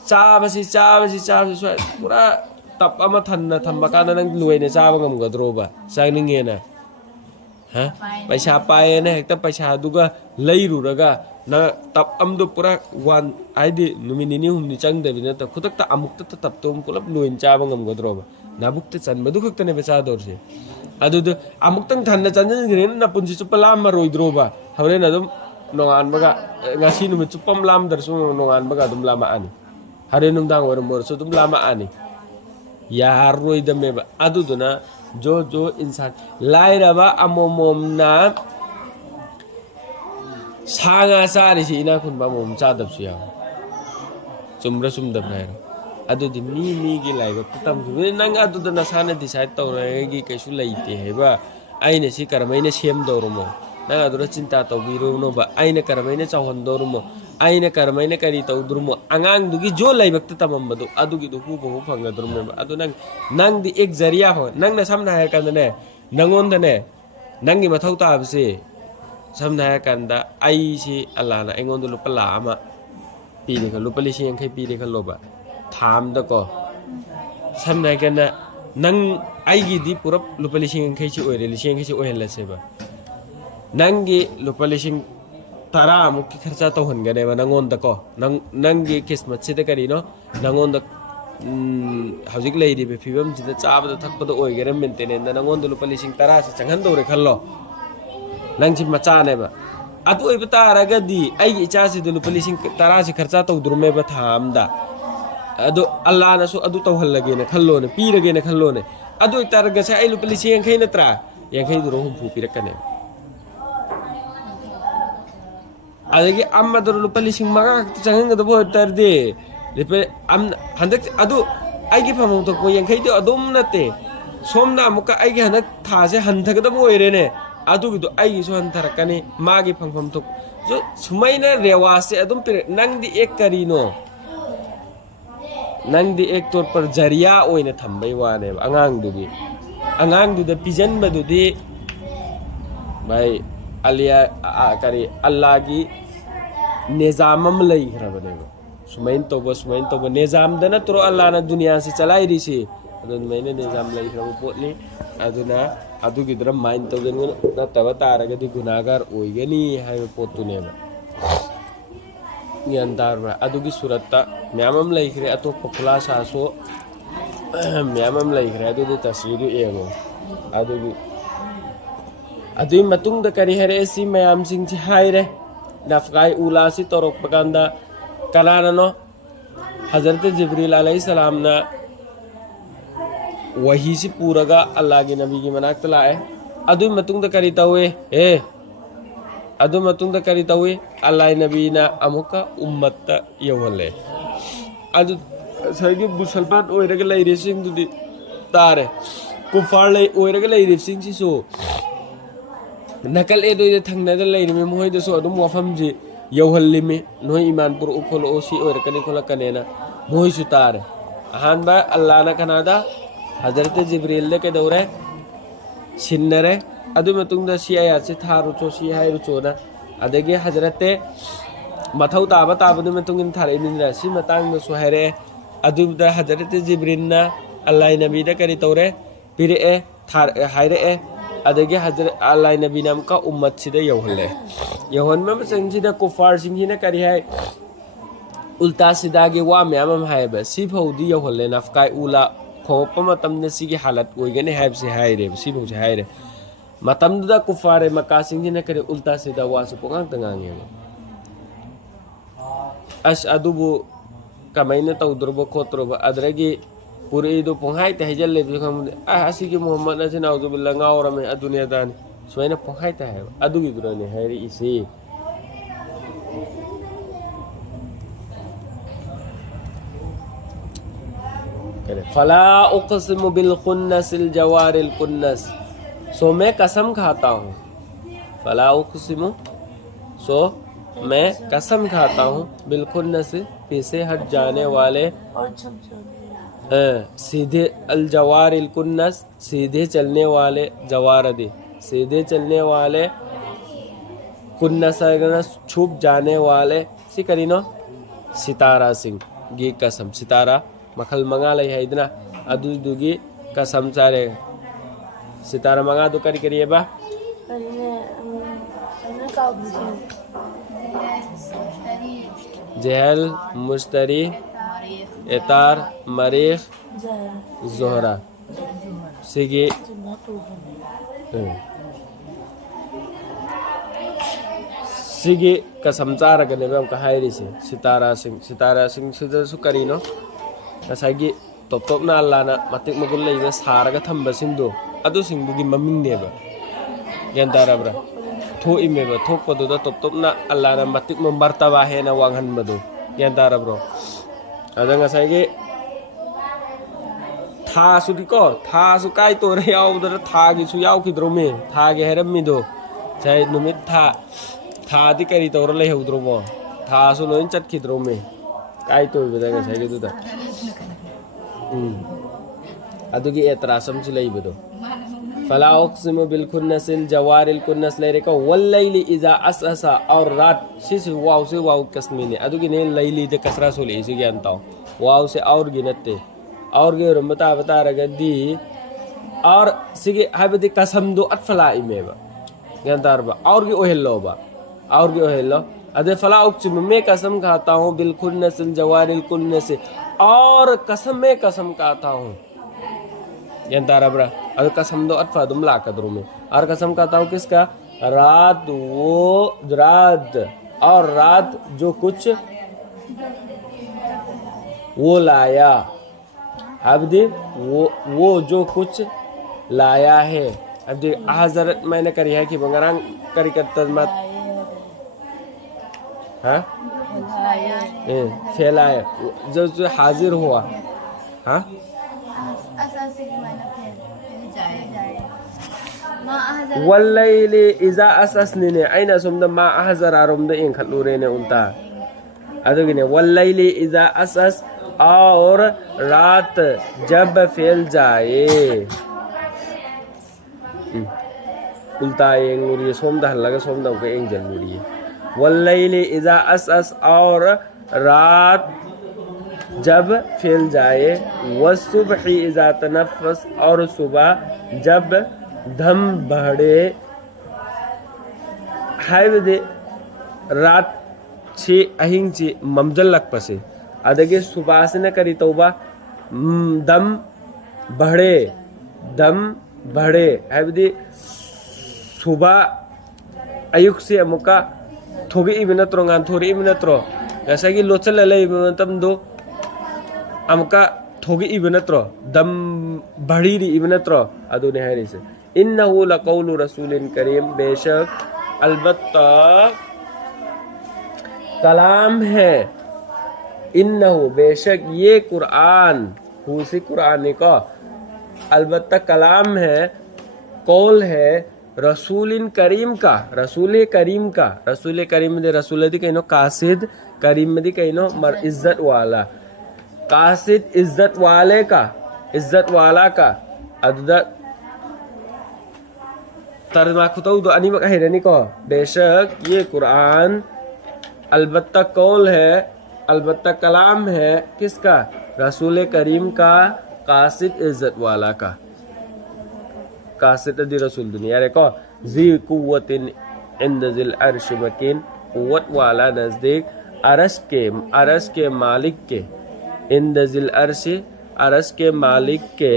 चाबसी पूरा तप अमा थन्ना थम्मा काना नंग लुइने चाबा गमगद्रोबा चानिंगे ना हा पैसा पाए ने हेक्ता पैसा दुगा लैरुरगा ना तप अमदो पूरा वन आइदि नुमिनिनि हुमनि चंगदबिना त खुदकता अमुक्ता तप तोम पुलप लुइन चाबा गमगद्रोबा नाबुक्ते चनबदु खक्तने बेचा दौरसे अदुदु अमुक्तंग थन्ना चनजगिरेन ना पुंसी चुप्पा लाम रोइद्रोबा हौरेन अदुम नोंगान बगा गासी नुमि चुप्पम लाम दरसु नोंगान बगा दुम लामा आनी हरे नुमदांग वरम मोरसु दुम लामा आनी यार रोइदमेबा अदुदुना जो इंसान लाइरबा अमोमोमना सागा सारिसि इना खुनबा मोम चादबसु या चुमरा सुमदबना है अदुदि मी गी लाइबा तम नंग अदुदना साना डिसाइड तौरगी कैसु लैते हेबा आइने सि करमैने सेम दौरमो नंग अदुरा चिंता तौबिरोनोबा आइने करमैने चाहन दौरमो आइने करमैने करी तौदुरमो अंगांग दुगी जो लाइबक तमंबदो अदुगी दु हु बहु फंगदुरमो अदु नंग दि एक जरिया हो नंग ना समना है कंदने नंगोंदने नंगी मथौ ताबसे समना है कंदा आई सि अल्लाह ना एंगोंदो लुपला अमा पीरे ख लुपली सिंग खै पीरे ख लोबा थाम दको समना कना नंग आइगी दि पुरप लुपली सिंग खै छि ओइरे लिसिंग खै छि ओहेलसेबा नंगी लुपली सिंग तारा मुक्की खर्चा तो हनगने बा नंगोंदको नंगी किस्मत सिदा करिनो नंगोंद हौजिक लैरि बे फिबम जिदा चाबदा थकपदा ओइगेरे मेंटेनेंस नंगोंद लुपली सिंग तारा से चंगन दौरे खल्लो नंगसि मचाने बा अदु ओइबता तारगदी आइगी इचा से लुपली सिंग तारा से खर्चा तो दुरमे बा थामदा adu Allah na so adu tawhallage na khallone pirage na khallone adu targa sa ai lupa lising yang khay na tra yang khay duro hum phu pirakane adagi amma duro lupa lising maga changang da bo tarde lepe am handak adu ai gi phamong to ko yang khay do adum nate somna amuka ai gi hanak tha se hanthak da bo irene adu gi do ai gi so hantarakane magi phangpham to so sumaina rewase adum pir nang di ek karino nang di ek tor par jariya oina thambai wane angang du da pijan badu di bai aliya kari Allah gi nizamam lai khrabane sumain to nizam dana tro Allah na dunia se chalai ri si adun maine nizam lai khrabu potli aduna adu gi dram main to gen na tawa tara ga di gunagar oigani hai potu ne ni andar ba adu gi suratta myamam lai khre ato popula sa so myamam lai khre adu di tasriru ego adu matung da kari hare si mayam sing chi haire nafgai ula si torok paganda kanana no Hazrat Jibril alayhi salam na wahi si puraga Allah gi nabi gi manak tlae adu matung da kari tawe adu matung da kari tawe Allah nabi na amuka ummatta yawale adu sagi musalman oiraga laire sing du di tare kufar lai oiraga laire sing si so nakal edo de thangna da laire me mohoi da so adum wafam ji yawhallimi noi iman pur ukol o si oiraga ni kola kanena mohoi su tare ahan ba Allah na kanada Hazrat Jibril le ke daure sinnare adu matung da si ayat se tharu cho si hai ru cho na adage Hazrat mathau taba du matung in thare nin ra si matang da so haire adu da Hazrat Jibril na Allah nabi da kari tore pire e thar haire e adage Hazrat Allah nabi nam ka ummat si da yawhalle yawhan ma sing si da kufar sing hi na kari hai ulta sida ge wa myamam hai ba si phodi yawhalle nafkai ula khopa matam ne si gi halat oigane haib se haire si bhu se haire matam da kufare makasing ni kare ulta sida wa su pongang tangange as adubu kamaina taw durbo khotro ba adragi puri do ponghai ta hejal le kham asi gi muhammad na sin auzu billah ngawra me adunya dan soina ponghai ta hai adu gi durane hairi isi फला उक़सिमु bill खुन्नसिल जवारिल कुन्नस सो मैं कसम खाता हूँ फला उक़सिमु सो मैं कसम खाता हूँ बिल खुन्नस पीछे हट जाने वाले सीधे अल जवारिल कुन्नस सीधे चलने वाले जवारदी सीधे चलने वाले कुन्नस छुप जाने वाले सी करीनो सितारा सिंह गी कसम सितारा मखल मंगा लई है इतना अदुगी कसम चारे सितारा मंगा तो करिए बा जहल मुश्तरी एतार मरीख जोहरा सिगी सिगी कसम चारा गने बम कहायरी से सितारा सिंह सिदा सुकरीनो kasagi top na Allah na matik magul lay na saraga thamba singdo adu singdu gi maming ne ba gendara bra tho ime ba thok padu da top na Allah na matik mo martaba he na wanghan madu gendara bro adanga sagi tha su di ko tha su kai to re yaw da tha gi su yaw ki drome tha ge heram mi do chai numit tha di kari to re he udro mo tha su loin chat ki drome kai to be da sagi du da adugi etrasam chilai bedo fala uqsimu bil kunnasil jawaril kunnas laire ka wal layli iza asasa aur raat si wow kasmine adugi ne layli de kasra soli isi gyan taw wow se aur ginatte aur ge rumata bata ragadi aur sige habedi kasam do atfala imeba gyan darba aur ge ohelo अदे फला उक्सिम मैं कसम खाता हूँ bill खुन्नसिल जवारिल कुन्नस और कसम मैं कसम खाता हूँ यंतारा बरा अदे कसम दो अटफा दुम ला कदरू में और कसम खाता हूँ किसका रात और रात जो कुछ वो लाया अब दे वो जो कुछ लाया है अब दे हजरत मैंने करी है कि बंगारंग करी करता मत हाँ फैलाया जो हाजिर हुआ हाँ वल्लैली इज़ा असअसनिने अइना सोमदा मा अहजरारोमदा इंखलुरेने उल्टा अदुगिने वल्लैली इज़ा असअस और रात जब फैल जाए उल्टा एंगुरी सोमदा हल्लगा सोमदा को एंजल मुरी वल्लैली इज़ा असअस और रात जब फैल जाए वसुबही इज़ा तनफ़स और सुबह जब धम बढ़े हाइबदे रात छे अहिंग चे ममजल लग पसे अदगे सुबह से न करी तौबा दम बढ़े हाइबदे सुबह अयुक से अमुका थोगी इबनत्रो गान थोरी इबनत्रो जैसा कि लोचल ले इबनतम दो अमुका थोगी इबनत्रो दम बढ़ी री इबनत्रो अदु ने है से इन्नहु लक़ौलु रसूलिन करीम बेशक अलबत्ता कलाम है इन्नहु बेशक ये कुरान हुसी कुरान का अलबत्ता कलाम है कौल है रसूलिन करीम का रसूल करीम दे रसूल दी कहिनो कासिद करीम दी कहिनो मर इज्जत वाला कासिद इज्जत वाला का अदद तर्जमा खुतौ दो अनिमक है को बेशक ये कुरान अलबत्ता कौल है अलबत्ता कलाम है किसका रसूल करीम का कासिद इज्जत वाला का कासिद दी रसूल दुनिया रे को जी कुव्वतिन इंद जिल अर्श मकीन कुव्वत वाला नजदीक अरश के मालिक के इंद जिल अरश के मालिक के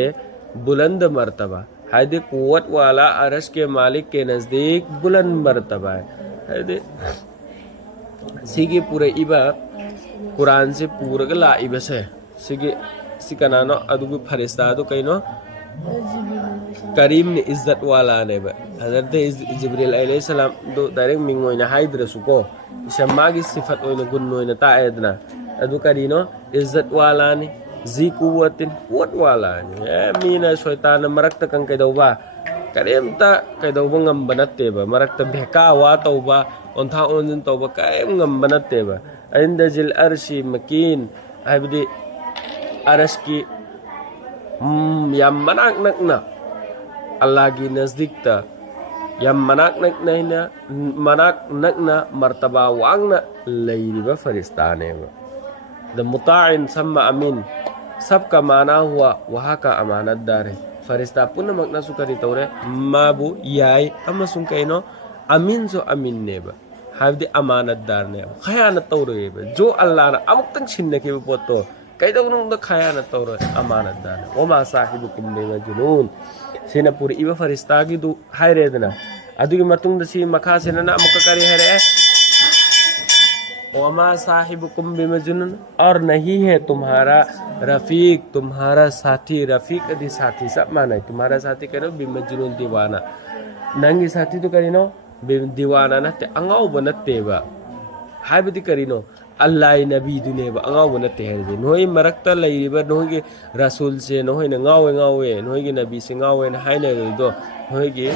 बुलंद मर्तबा हायदे कुव्वत वाला अरश के मालिक के नजदीक बुलंद मर्तबा है हायदे सिगे पूरे इबा कुरान से पूरा ला इबा से सिगे सिकनानो अदुगु फरिश्ता तो कइनो करीम ने इज्जत वाला ने बा हजरत जिब्रील अलैहिस्सलाम दो डायरेक्ट मिंगोइना हाइद्रसु को शम्मागी सिफत ओइना गुन ओइना ताएदना अदु करीनो इज्जत वाला ने जी कुव्वतिन कुव्वत वाला ने मीना शैतान मरक्त कंग कैदौबा करेमता कैदौबा ngam बनत्तेबा मरक्त भेका वा तौबा ओंथा ओंजिन तौबा कायम ngam बनत्तेबा इंद जिल अर्शी मकीन हाइबदि अरश की यम मनाक नकना अल्लाह की नजदीकता यम मनाक नकना मर्तबा वांगना लैरिबा फरिश्ता ने द मुताइन सम्मा अमीन सबका माना हुआ वहाँ का अमानतदार है फरिश्ता पुनः मकना सुकरी तौरे माबू याई अमसुं कइनो अमीन जो अमीन नेबा हाबदि अमानतदार ने खयानत तौरे जो अल्लाह ना अमुक्तंग छिन्ने के पोतो कैदौनु द खयानत तौरे अमानतदार वमा साहिबुकुम बिमजनून सिनापुर इबा फरिश्ता की दु हायरेदना अदुगी मतुंग दसी मखा सेना अमुक करी हरे वमा साहिबुकुम बिमजनून और नहीं है तुम्हारा रफीक तुम्हारा साथी रफीक अदि साथी सब माना है तुम्हारा साथी करो बिमजनून दीवाना नंगी साथी तो करिनो दीवाना नते अंगाव बनतेबा हायबदि करिनो अल्लाह नबी दुनेबा अंगाव बनते है नोई मरक्ता लैरिबा नोई रसूल से नोई न गावे नोई नबी से गावे न हायने दो नोई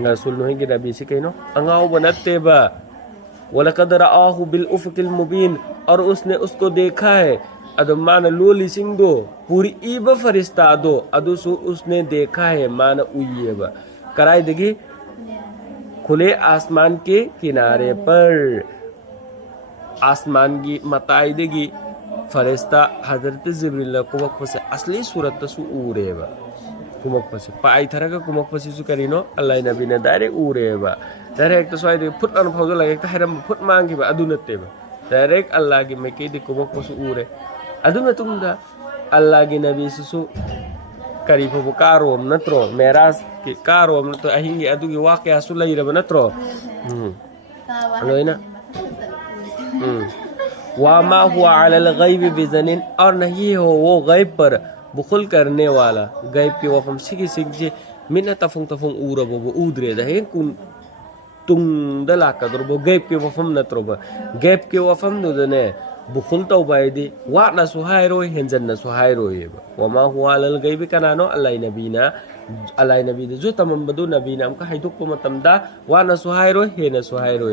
रसूल नोई नबी से कहिनो अंगाव बनतेबा वलक़द रआहु बिल उफ़क़िल मुबीन और उसने उसको देखा है अदो मान लोली सिंह दो पूरी इबा फरिश्ता दो अदो सु उसने देखा है मान उयेबा कराई देगी खुले आसमान के किनारे पर आसमान की मताई देगी फरिश्ता हजरत जिब्रील को वक़्त से असली सूरत सु उरेबा कुमक पसे पाई थरका कुमक पसे सु करिनो अल्लाह नबी ने डायरेक्ट उरेबा डायरेक्ट तो स्वाइदे फुट अन फौजो लगे त हरम फुट मांगी बा अदु नतेबा डायरेक्ट अल्लाह की मेके दि कुमक पसु उरे अदु न तुमदा अल्लाह की नबी सु करी फो कारोम नत्रो मेराज के कारोम न तो अहिंगे अदु की वाकया सु लैरब नत्रो लोइना वामा हुआ अलल गैब बिज़नीन और नहीं हो वो गैब पर बुखल करने वाला गैब की वफम सिगी सिगी मिना तफुंग तफुंग उरबो उद्रे दहे कुन तुंग दला कदरबो गैब की वफम नत्रोबो गैब की वफम दुदने बुखल तौबायदी वाना सुहायरो हेंजन सुहायरो वमा हुआ अलल गैब कनानो अल्लाह नबी जो तमंबदु नबी नाम का हाइदुक मतमदा वाना सुहायरो हेना सुहायरो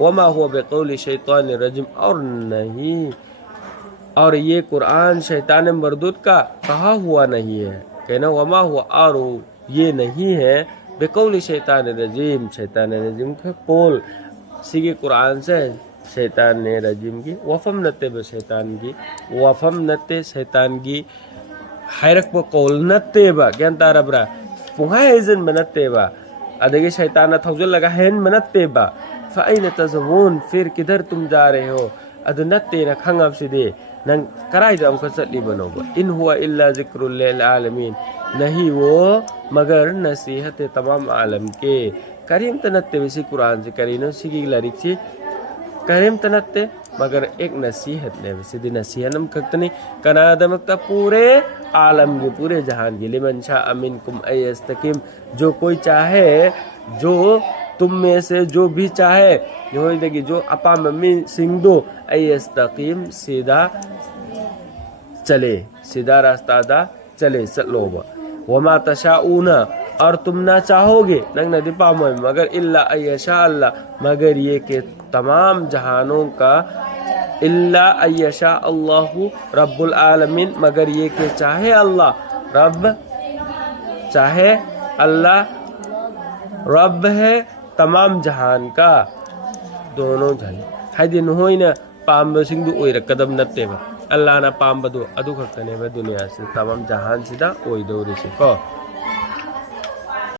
वमा हुआ बेकौली शैतान रजिम और नहीं और ये कुरान शैतान मरदूद का कहा हुआ नहीं है कहना वमा हुआ और ये नहीं है बेकौली शैतान रजीम का कौल सीगे कुरान से शैतान ने रजीम की वफम नत्ते बे शैतान की वफम नत्ते शैतान की हायरक बो कौल नत्ते बा ज्ञान तारबरा पुहाइजन बनत्ते बा अदगे शैतान थौजल लगा हेन बनत्ते बा फ़ाइन तज़वून फिर किधर तुम जा रहे हो अद नत्ते न खंगब सिदे नंग कराई दम को सली बनोबा इन हुआ इल्ला ज़िक्रुल लिल आलमीन नहीं वो मगर नसीहत तमाम आलम के करीम तनत्ते वैसे कुरान से करीनो सिगी लरिक से करीम तनत्ते मगर एक नसीहत ले वैसे दी नसीहत हम कतनी कनादमकता पूरे आलम के पूरे जहान के लिमन शाह अमिनकुम अयस्तकीम जो कोई चाहे जो तुम में से जो भी चाहे जो देगी जो अपा मम्मी सिंह दो अयस्तकीम सीधा चले सीधा रास्ता दा चले सलोबा वमा तशाऊना और तुम ना चाहोगे नंग नदी पामो मगर इल्ला अयशा अल्लाह मगर ये के तमाम जहानों का इल्ला अयशा अल्लाहु रब्बुल आलमीन मगर ये के चाहे अल्लाह रब चाहे अल्लाह रब है तमाम जहान का दोनों जहान हाइदिन होइना पाम सिंधु ओइर कदम नत्तेबा अल्लाह ना पाम बदो अदु खक्तने दुनिया से तमाम जहान सिदा ओइ दौरी से को